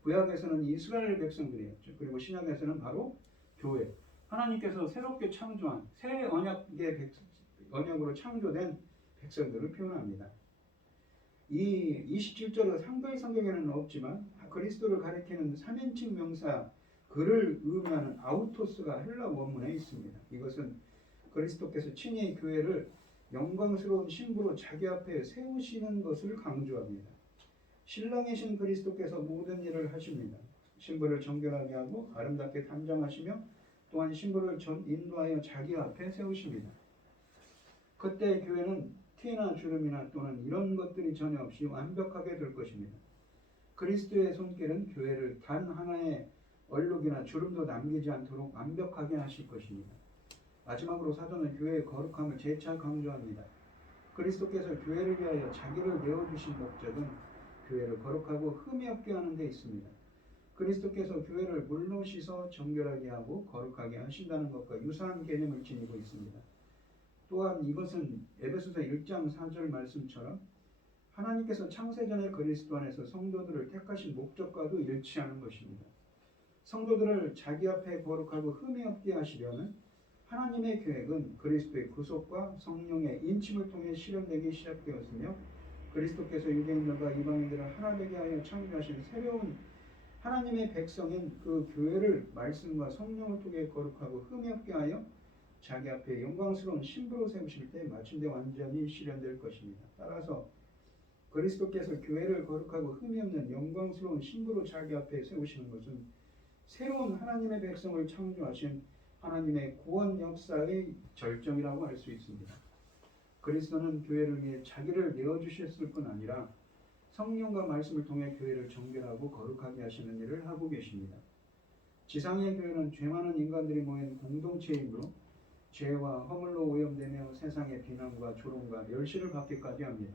구약에서는 이스라엘 백성들이었죠. 그리고 신약에서는 바로 교회. 하나님께서 새롭게 창조한 새 언약으로 창조된 백성들을 표현합니다. 이 27절은 한글 성경에는 없지만 그리스도를 가리키는 3인칭 명사 그를 의미하는 아우토스가 헬라 원문에 있습니다. 이것은 그리스도께서 친히 교회를 영광스러운 신부로 자기 앞에 세우시는 것을 강조합니다. 신랑이신 그리스도께서 모든 일을 하십니다. 신부를 정결하게 하고 아름답게 단장하시며 또한 신부를 인도하여 자기 앞에 세우십니다. 그때 교회는 티나 주름이나 또는 이런 것들이 전혀 없이 완벽하게 될 것입니다. 그리스도의 손길은 교회를 단 하나의 얼룩이나 주름도 남기지 않도록 완벽하게 하실 것입니다. 마지막으로 사도는 교회의 거룩함을 재차 강조합니다. 그리스도께서 교회를 위하여 자기를 내어주신 목적은 교회를 거룩하고 흠이 없게 하는 데 있습니다. 그리스도께서 교회를 물로 씻어 정결하게 하고 거룩하게 하신다는 것과 유사한 개념을 지니고 있습니다. 또한 이것은 에베소서 1장 4절 말씀처럼 하나님께서 창세전에 그리스도 안에서 성도들을 택하신 목적과도 일치하는 것입니다. 성도들을 자기 앞에 거룩하고 흠이 없게 하시려는 하나님의 계획은 그리스도의 구속과 성령의 인침을 통해 실현되기 시작되었으며 그리스도께서 유대인들과 이방인들을 하나 되게 하여 창조하신 새로운 하나님의 백성인 그 교회를 말씀과 성령을 통해 거룩하고 흠이 없게 하여 자기 앞에 영광스러운 신부로 세우실 때 마침내 완전히 실현될 것입니다. 따라서 그리스도께서 교회를 거룩하고 흠이 없는 영광스러운 신부로 자기 앞에 세우시는 것은 새로운 하나님의 백성을 창조하신 하나님의 구원 역사의 절정이라고 할 수 있습니다. 그리스도는 교회를 위해 자기를 내어주셨을 뿐 아니라 성령과 말씀을 통해 교회를 정결하고 거룩하게 하시는 일을 하고 계십니다. 지상의 교회는 죄 많은 인간들이 모인 공동체이므로 죄와 허물로 오염되며 세상의 비난과 조롱과 멸시를 받기까지 합니다.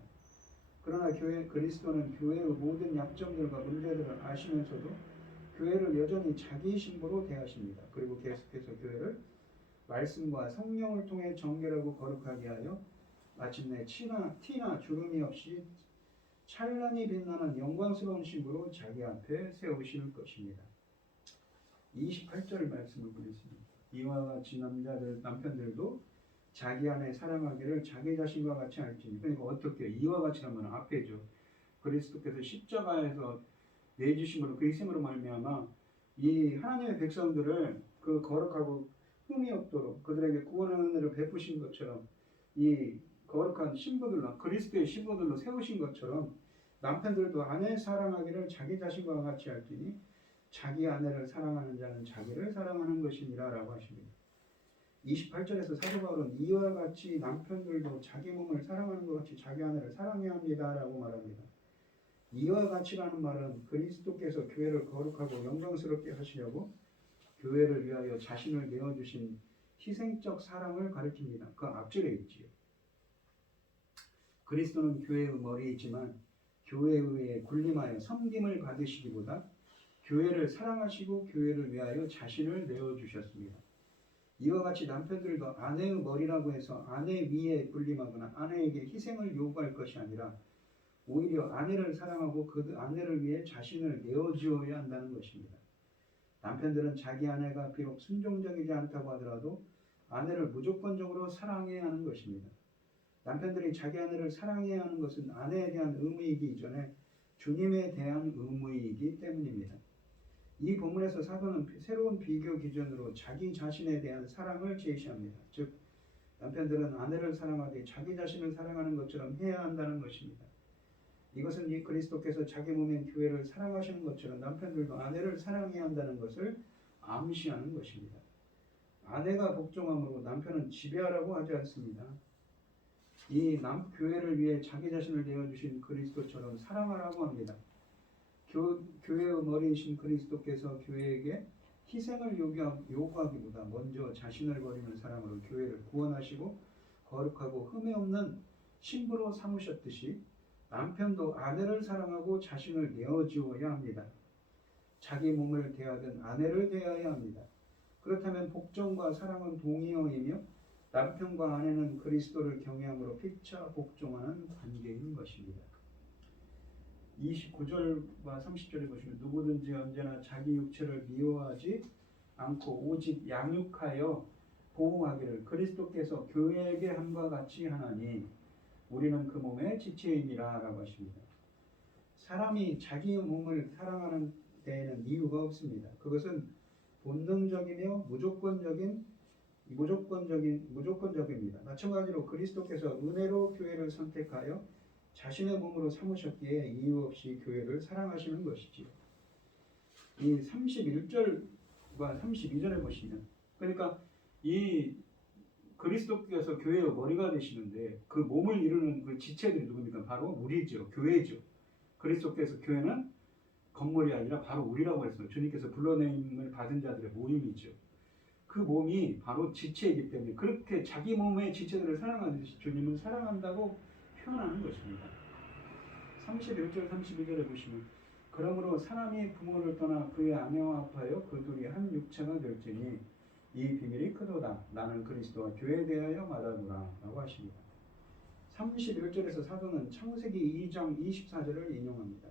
그러나 그리스도는 교회의 모든 약점들과 문제들을 아시면서도 교회를 여전히 자기 신부로 대하십니다. 그리고 계속해서 교회를 말씀과 성령을 통해 정결하고 거룩하게 하여 마침내 티나 주름이 없이 찬란히 빛나는 영광스러운 신부로 자기 앞에 세우실 것입니다. 28절 말씀을 보겠습니다. 이와 같이 남편들도 자기 아내 사랑하기를 자기 자신과 같이 할지니. 그러니까 어떻게 이와 같이라면 앞에죠. 그리스도께서 십자가에서 내주심으로 그 희생으로 말미암아 이 하나님의 백성들을 그 거룩하고 흠이 없도록 그들에게 구원의 은혜를 베푸신 것처럼 이 거룩한 신부들로 그리스도의 신부들로 세우신 것처럼 남편들도 아내 사랑하기를 자기 자신과 같이 할지니 자기 아내를 사랑하는 자는 자기를 사랑하는 것이니라 라고 하십니다. 28절에서 사도 바울은 이와 같이 남편들도 자기 몸을 사랑하는 것 같이 자기 아내를 사랑해야 합니다 라고 말합니다. 이와 같이라는 말은 그리스도께서 교회를 거룩하고 영광스럽게 하시려고 교회를 위하여 자신을 내어주신 희생적 사랑을 가리킵니다. 그 앞줄에 있지요. 그리스도는 교회의 머리이지만 교회에 의해 군림하여 섬김을 받으시기보다 교회를 사랑하시고 교회를 위하여 자신을 내어주셨습니다. 이와 같이 남편들도 아내의 머리라고 해서 아내 위에 군림하거나 아내에게 희생을 요구할 것이 아니라 오히려 아내를 사랑하고 그 아내를 위해 자신을 내어주어야 한다는 것입니다. 남편들은 자기 아내가 비록 순종적이지 않다고 하더라도 아내를 무조건적으로 사랑해야 하는 것입니다. 남편들이 자기 아내를 사랑해야 하는 것은 아내에 대한 의무이기 이전에 주님에 대한 의무이기 때문입니다. 이 본문에서 사도는 새로운 비교 기준으로 자기 자신에 대한 사랑을 제시합니다. 즉 남편들은 아내를 사랑하되 자기 자신을 사랑하는 것처럼 해야 한다는 것입니다. 이것은 이 그리스도께서 자기 몸인 교회를 사랑하시는 것처럼 남편들도 아내를 사랑해야 한다는 것을 암시하는 것입니다. 아내가 복종함으로 남편은 지배하라고 하지 않습니다. 이 교회를 위해 자기 자신을 내어주신 그리스도처럼 사랑하라고 합니다. 교회의 머리이신 그리스도께서 교회에게 희생을 요구하기보다 먼저 자신을 버리는 사랑으로 교회를 구원하시고 거룩하고 흠이 없는 신부로 삼으셨듯이 남편도 아내를 사랑하고 자신을 내어주어야 합니다. 자기 몸을 대하든 아내를 대해야 합니다. 그렇다면 복종과 사랑은 동의어이며 남편과 아내는 그리스도를 경외함으로 피차 복종하는 관계인 것입니다. 29절과 30절에 보시면 누구든지 언제나 자기 육체를 미워하지 않고 오직 양육하여 보호하기를 그리스도께서 교회에게 함과 같이 하나니 우리는 그 몸의 지체임이라 라고 하십니다. 사람이 자기 몸을 사랑하는 데에는 이유가 없습니다. 그것은 본능적이며 무조건적입니다. 마찬가지로 그리스도께서 은혜로 교회를 선택하여 자신의 몸으로 삼으셨기에 이유 없이 교회를 사랑하시는 것이지요. 이 31절과 32절에 보시면 그러니까 이 그리스도께서 교회의 머리가 되시는데 그 몸을 이루는 그 지체들이 누굽니까? 바로 우리죠. 교회죠. 그리스도께서 교회는 건물이 아니라 바로 우리라고 했어요. 주님께서 불러내임을 받은 자들의 모임이죠. 그 몸이 바로 지체이기 때문에 그렇게 자기 몸의 지체들을 사랑하듯이 주님은 사랑한다고 표현하는 것입니다. 31절 32절에 보시면 그러므로 사람이 부모를 떠나 그의 아내와 합하여 그 둘이 한 육체가 될지니 이 비밀이 크도다. 나는 그리스도와 교회에 대하여 말하노라 라고 하십니다. 31절에서 사도는 창세기 2장 24절을 인용합니다.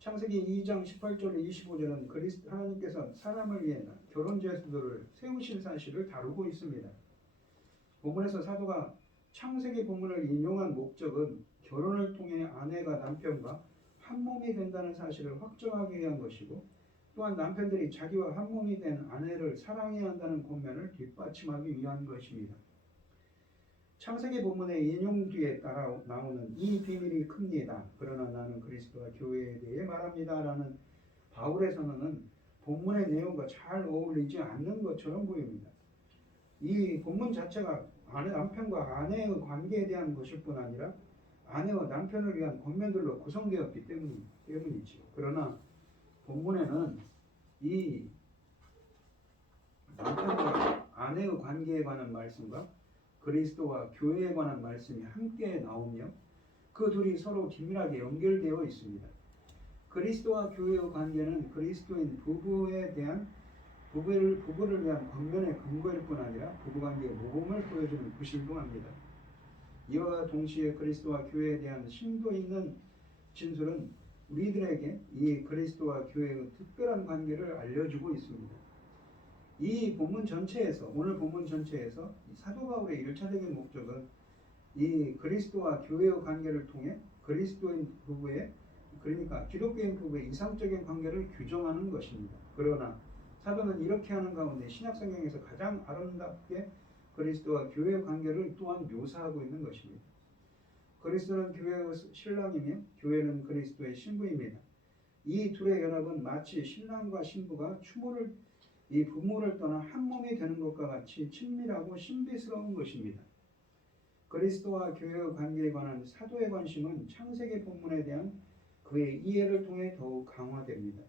창세기 2장 18절에 25절은 하나님께서 사람을 위해 결혼 제도를 세우신 사실을 다루고 있습니다. 본문에서 사도가 창세기 본문을 인용한 목적은 결혼을 통해 아내가 남편과 한 몸이 된다는 사실을 확정하기 위한 것이고 또한 남편들이 자기와 한 몸이 된 아내를 사랑해야 한다는 권면을 뒷받침하기 위한 것입니다. 창세기 본문의 인용 뒤에 따라 나오는 이 비밀이 큽니다. 그러나 나는 그리스도와 교회에 대해 말합니다. 라는 바울의 선언은 본문의 내용과 잘 어울리지 않는 것처럼 보입니다. 이 본문 자체가 남편과 아내의 관계에 대한 것일 뿐 아니라 아내와 남편을 위한 권면들로 구성되었기 때문이지요. 그러나 본문에는 이 남편과 아내의 관계에 관한 말씀과 그리스도와 교회에 관한 말씀이 함께 나오며 그 둘이 서로 긴밀하게 연결되어 있습니다. 그리스도와 교회의 관계는 그리스도인 부부를 위한 권면의 근거일 뿐 아니라 부부관계의 모범을 보여주는 구실도 합니다. 이와 동시에 그리스도와 교회에 대한 심도 있는 진술은 우리들에게 이 그리스도와 교회의 특별한 관계를 알려주고 있습니다. 이 본문 전체에서 오늘 본문 전체에서 사도 바울의 1차적인 목적은 이 그리스도와 교회의 관계를 통해 그리스도인 부부의 그러니까 기독교인 부부의 이상적인 관계를 규정하는 것입니다. 그러나 사도는 이렇게 하는 가운데 신약 성경에서 가장 아름답게 그리스도와 교회의 관계를 또한 묘사하고 있는 것입니다. 그리스도는 교회의 신랑이며 교회는 그리스도의 신부입니다. 이 둘의 연합은 마치 신랑과 신부가 이 부모를 떠나 한 몸이 되는 것과 같이 친밀하고 신비스러운 것입니다. 그리스도와 교회의 관계에 관한 사도의 관심은 창세기 본문에 대한 그의 이해를 통해 더욱 강화됩니다.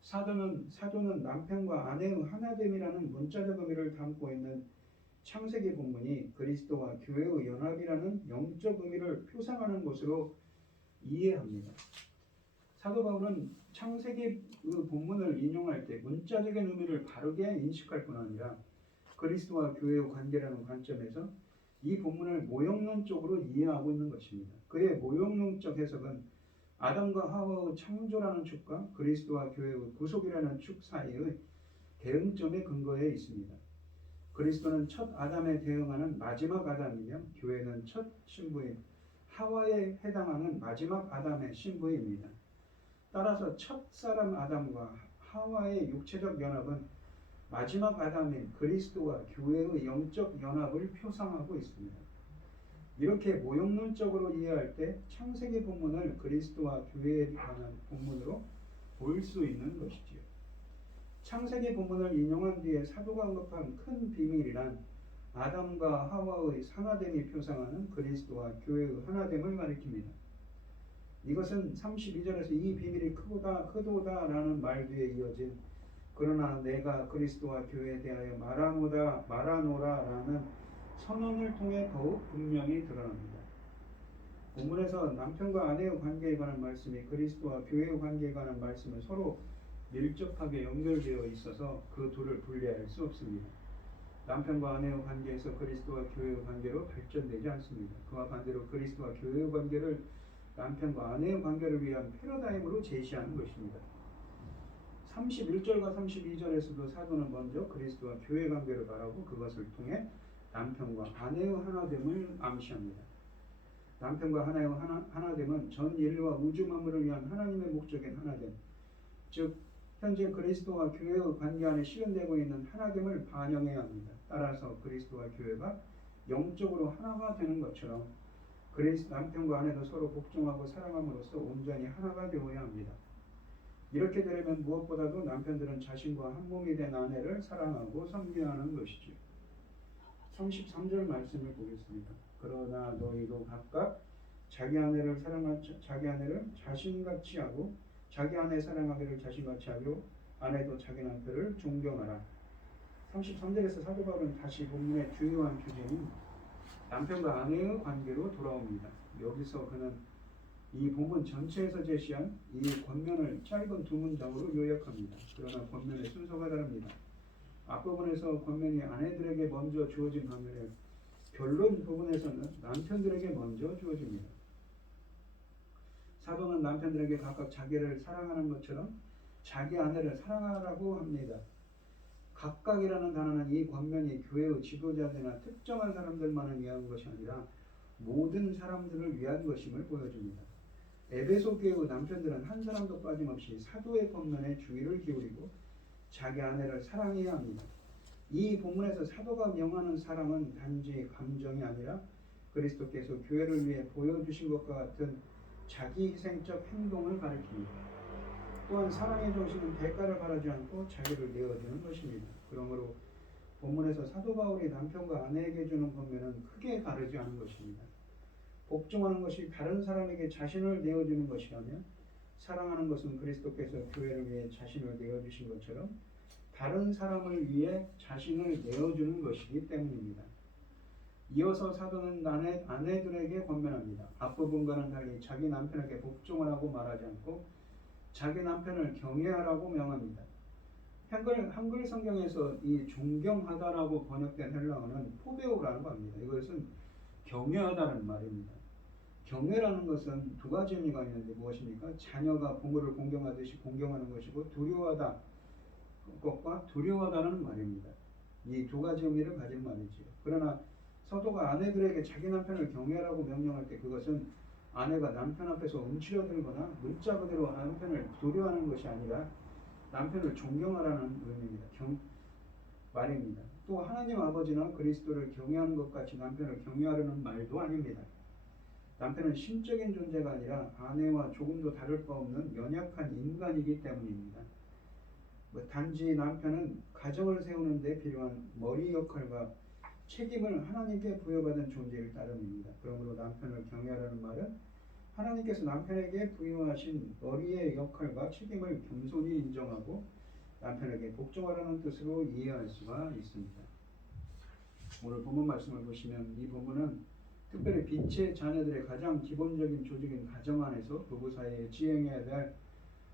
사도는 남편과 아내의 하나됨이라는 문자적 의미를 담고 있는 창세기 본문이 그리스도와 교회의 연합이라는 영적 의미를 표상하는 것으로 이해합니다. 사도 바울은 창세기 본문을 인용할 때 문자적인 의미를 바르게 인식할 뿐 아니라 그리스도와 교회의 관계라는 관점에서 이 본문을 모형론적으로 이해하고 있는 것입니다. 그의 모형론적 해석은 아담과 하와의 창조라는 축과 그리스도와 교회의 구속이라는 축 사이의 대응점에 근거해 있습니다. 그리스도는 첫 아담에 대응하는 마지막 아담이며 교회는 첫 신부인 하와에 해당하는 마지막 아담의 신부입니다. 따라서 첫 사람 아담과 하와의 육체적 연합은 마지막 아담인 그리스도와 교회의 영적 연합을 표상하고 있습니다. 이렇게 모형론적으로 이해할 때 창세기 본문을 그리스도와 교회에 관한 본문으로 볼 수 있는 것이지요. 창세기 본문을 인용한 뒤에 사도가 언급한 큰 비밀이란 아담과 하와의 하나됨이 표상하는 그리스도와 교회의 하나됨을 가리킵니다. 이것은 32절에서 이 비밀이 크도다라는 말 뒤에 이어진 그러나 내가 그리스도와 교회에 대하여 말하노라라는 선언을 통해 더욱 분명히 드러납니다. 본문에서 남편과 아내의 관계에 관한 말씀이 그리스도와 교회의 관계에 관한 말씀은 서로 밀접하게 연결되어 있어서 그 둘을 분리할 수 없습니다. 남편과 아내의 관계에서 그리스도와 교회의 관계로 발전되지 않습니다. 그와 반대로 그리스도와 교회의 관계를 남편과 아내의 관계를 위한 패러다임으로 제시하는 것입니다. 31절과 32절에서도 사도는 먼저 그리스도와 교회 관계를 말하고 그것을 통해 남편과 아내의 하나됨을 암시합니다. 남편과 아내의 하나됨은 전 인류와 우주 만물을 위한 하나님의 목적인 하나됨, 즉 현재 그리스도와 교회의 관계 안에 실현되고 있는 하나됨을 반영해야 합니다. 따라서 그리스도와 교회가 영적으로 하나가 되는 것처럼 남편과 아내도 서로 복종하고 사랑함으로써 온전히 하나가 되어야 합니다. 이렇게 되려면 무엇보다도 남편들은 자신과 한 몸이 된 아내를 사랑하고 섬겨야 하는 것이죠. 33절 말씀을 보겠습니다. 그러나 너희도 각각 자기 아내를 자신같이 하고 자기 아내 사랑하기를 자신같이 하고 아내도 자기 남편을 존경하라. 33절에서 사도 바울은 다시 본문의 중요한 주제인 남편과 아내의 관계로 돌아옵니다. 여기서 그는 이 본문 전체에서 제시한 이 권면을 짧은 두 문장으로 요약합니다. 그러나 권면의 순서가 다릅니다. 앞부분에서 권면이 아내들에게 먼저 주어진 반면에 결론 부분에서는 남편들에게 먼저 주어집니다. 사도는 남편들에게 각각 자기를 사랑하는 것처럼 자기 아내를 사랑하라고 합니다. 각각이라는 단어는 이 권면이 교회의 지도자들이나 특정한 사람들만을 위한 것이 아니라 모든 사람들을 위한 것임을 보여줍니다. 에베소 교회의 남편들은 한 사람도 빠짐없이 사도의 권면에 주의를 기울이고 자기 아내를 사랑해야 합니다. 이 본문에서 사도가 명하는 사랑은 단지 감정이 아니라 그리스도께서 교회를 위해 보여주신 것과 같은 자기 희생적 행동을 가리킵니다. 또한 사랑의 정신은 대가를 바라지 않고 자기를 내어주는 것입니다. 그러므로 본문에서 사도 바울이 남편과 아내에게 주는 권면은 크게 다르지 않은 것입니다. 복종하는 것이 다른 사람에게 자신을 내어주는 것이라면 사랑하는 것은 그리스도께서 교회를 위해 자신을 내어주신 것처럼 다른 사람을 위해 자신을 내어주는 것이기 때문입니다. 이어서 사도는 아내들에게 권면합니다. 앞부분과는 달리 자기 남편에게 복종하라고 말하지 않고 자기 남편을 경외하라고 명합니다. 한글 성경에서 이 존경하다라고 번역된 헬라어는 포베오라고 합니다. 이것은 경외하다는 말입니다. 경외라는 것은 두 가지 의미가 있는데 무엇입니까? 자녀가 부모를 공경하듯이 공경하는 것이고 두려워하다 것과 두려워하다는 말입니다. 이 두 가지 의미를 가진 말이지요. 그러나 사도가 아내들에게 자기 남편을 경외하라고 명령할 때 그것은 아내가 남편 앞에서 움츠러들거나 문자 그대로 남편을 두려워하는 것이 아니라 남편을 존경하라는 의미입니다. 말입니다. 또 하나님 아버지나 그리스도를 경외하는 것 같이 남편을 경외하려는 말도 아닙니다. 남편은 신적인 존재가 아니라 아내와 조금도 다를 바 없는 연약한 인간이기 때문입니다. 단지 남편은 가정을 세우는 데 필요한 머리 역할과 책임을 하나님께 부여받은 존재일 따름입니다. 그러므로 남편을 경외하라는 말은 하나님께서 남편에게 부여하신 머리의 역할과 책임을 겸손히 인정하고 남편에게 복종하라는 뜻으로 이해할 수가 있습니다. 오늘 본문 말씀을 보시면 이 본문은 특별히 빛의 자녀들의 가장 기본적인 조직인 가정 안에서 부부 사이에 지행해야 될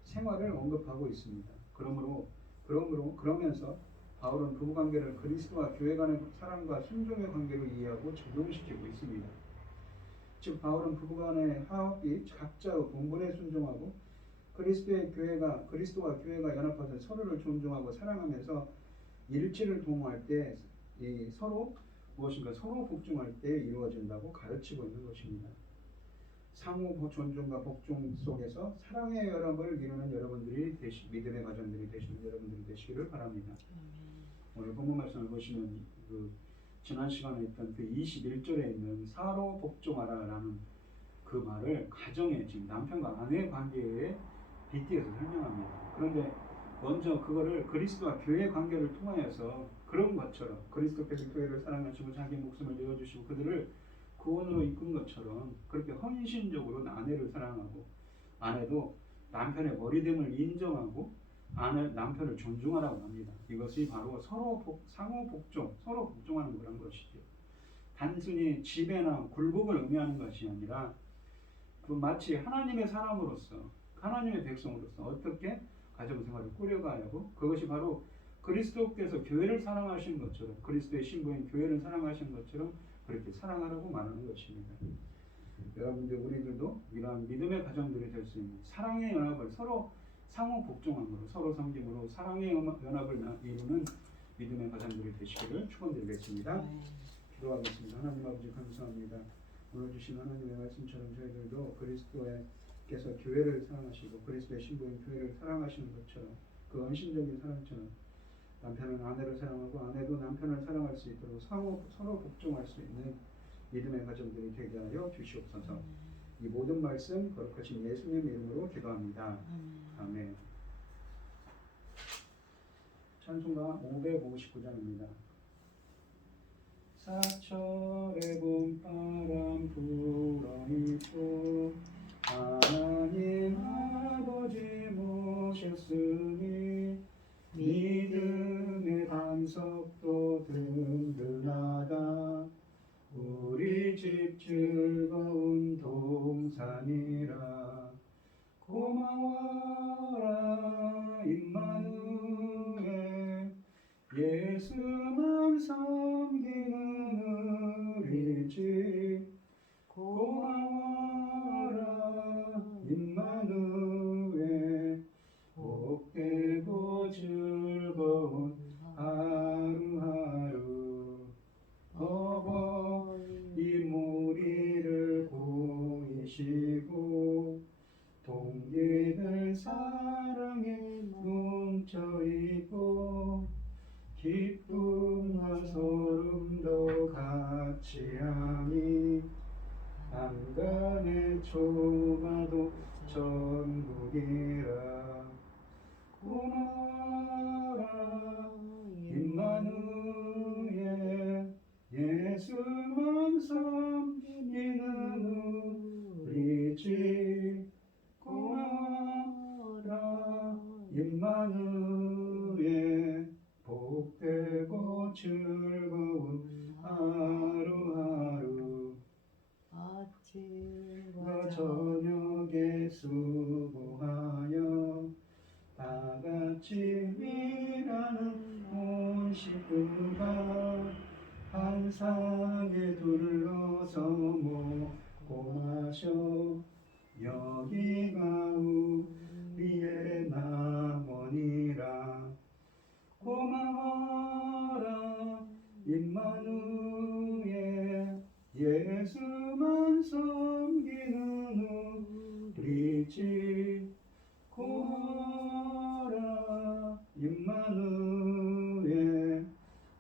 생활을 언급하고 있습니다. 그러면서 바울은 부부관계를 그리스도와 교회 간의 사랑과 순종의 관계로 이해하고 적용시키고 있습니다. 즉 바울은 부부간의 화합이 각자의 본분에 순종하고 그리스도와 교회가 연합하여 서로를 존중하고 사랑하면서 일치를 도모할 때 서로 복종할 때 이루어진다고 가르치고 있는 것입니다. 상호 존중과 복종 속에서 사랑의 연합을 이루는 여러분들이 믿음의 가정들이 되시는 여러분들이 되시기를 바랍니다. 오늘 본문 말씀을 보시면 지난 시간에 했던 21절에 있는 서로 복종하라라는 그 말을 가정의 지금 남편과 아내의 관계에 빗대어서 설명합니다. 그런데 먼저 그거를 그리스도와 교회의 관계를 통하여서 그런 것처럼 그리스도께서 교회를 사랑하시고 자기 목숨을 내어주시고 그들을 구원으로 이끈 것처럼 그렇게 헌신적으로 아내를 사랑하고 아내도 남편의 머리됨을 인정하고 남편을 존중하라고 합니다. 이것이 바로 상호 복종, 서로 복종하는 그런 것이죠. 단순히 지배나 굴복을 의미하는 것이 아니라 마치 하나님의 사람으로서 하나님의 백성으로서 어떻게 가정생활을 꾸려가야 하고 그것이 바로 그리스도께서 교회를 사랑하신 것처럼 그리스도의 신부인 교회를 사랑하신 것처럼 그렇게 사랑하라고 말하는 것입니다. 여러분들 우리들도 이러한 믿음의 가정들이 될 수 있는 사랑의 연합을 서로 상호 복종함으로 서로 섬김으로 사랑의 연합을 이루는 믿음의 가정들이 되시기를 축원드리겠습니다. 기도하겠습니다. 하나님 아버지 감사합니다. 오늘 주신 하나님의 말씀처럼 저희들도 그리스도께서 교회를 사랑하시고 그리스도의 신부인 교회를 사랑하시는 것처럼 그 헌신적인 사랑처럼 남편은 아내를 사랑하고 아내도 남편을 사랑할 수 있도록 서로 복종할 수 있는 믿음의 가정들이 되게 하여 주시옵소서. 이 모든 말씀 거룩하신 예수님 이름으로 기도합니다. 아멘. 찬송가 559장입니다. 사철의 봄바람 불어일고 하나님 아버지 사랑에 뭉쳐있고 기쁨과 소름도 같이 하니 안간의 조마도 천국이라 고마라 임마누엘 예수만 섬기는 우리 집 고마라 임마누엘 복되고 즐거운 하루하루 아침과 저녁에 수고하여 다같이 일하는 온 식구가 한 상에 둘러서 먹고 마셔 여기가 우리의 남원이라 고마워라 임마누엘 예수만 섬기는 우리 집 고마워라 임마누엘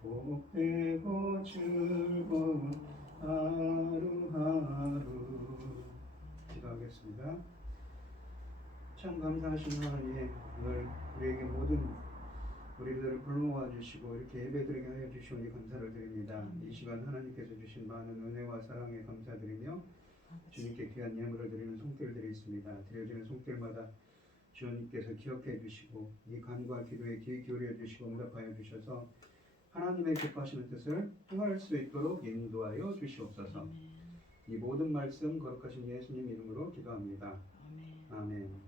복되고 즐거운 하루하루 기도하겠습니다. 참 감사하신 하나님 오늘 우리에게 모든 우리들을 불러모아 주시고 이렇게 예배드리게 하여 주시오니 감사를 드립니다. 이 시간 하나님께서 주신 많은 은혜와 사랑에 감사드리며 주님께 귀한 예물을 드리는 손길들이 있습니다. 드려지는 손길마다 주님께서 기억해 주시고 이 간과 기도에 귀 기울여 주시고 응답하여 주셔서 하나님의 기뻐하시는 뜻을 행할 수 있도록 인도하여 주시옵소서. 이 모든 말씀 거룩하신 예수님 이름으로 기도합니다. 아멘.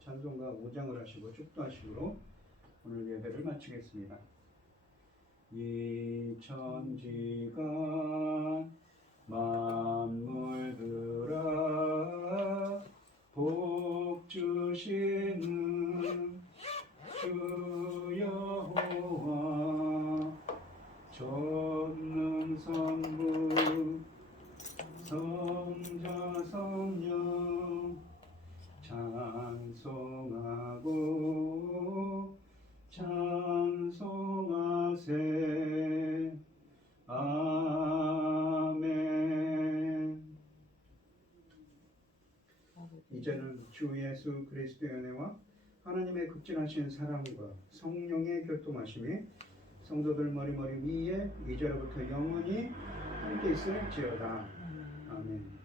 찬송가 5장을 하시고 축도하심으로 오늘 예배를 마치겠습니다. 이 천지가 만물들아 복 주시는 주 여호와 전능성부 성자 성령 찬송하고 찬송하세 아멘. 이제는 주 예수 그리스도의 은혜와 하나님의 극진하신 사랑과 성령의 교통하심이 성도들 머리머리 위에 이제로부터 영원히 함께 있을지어다. 아멘.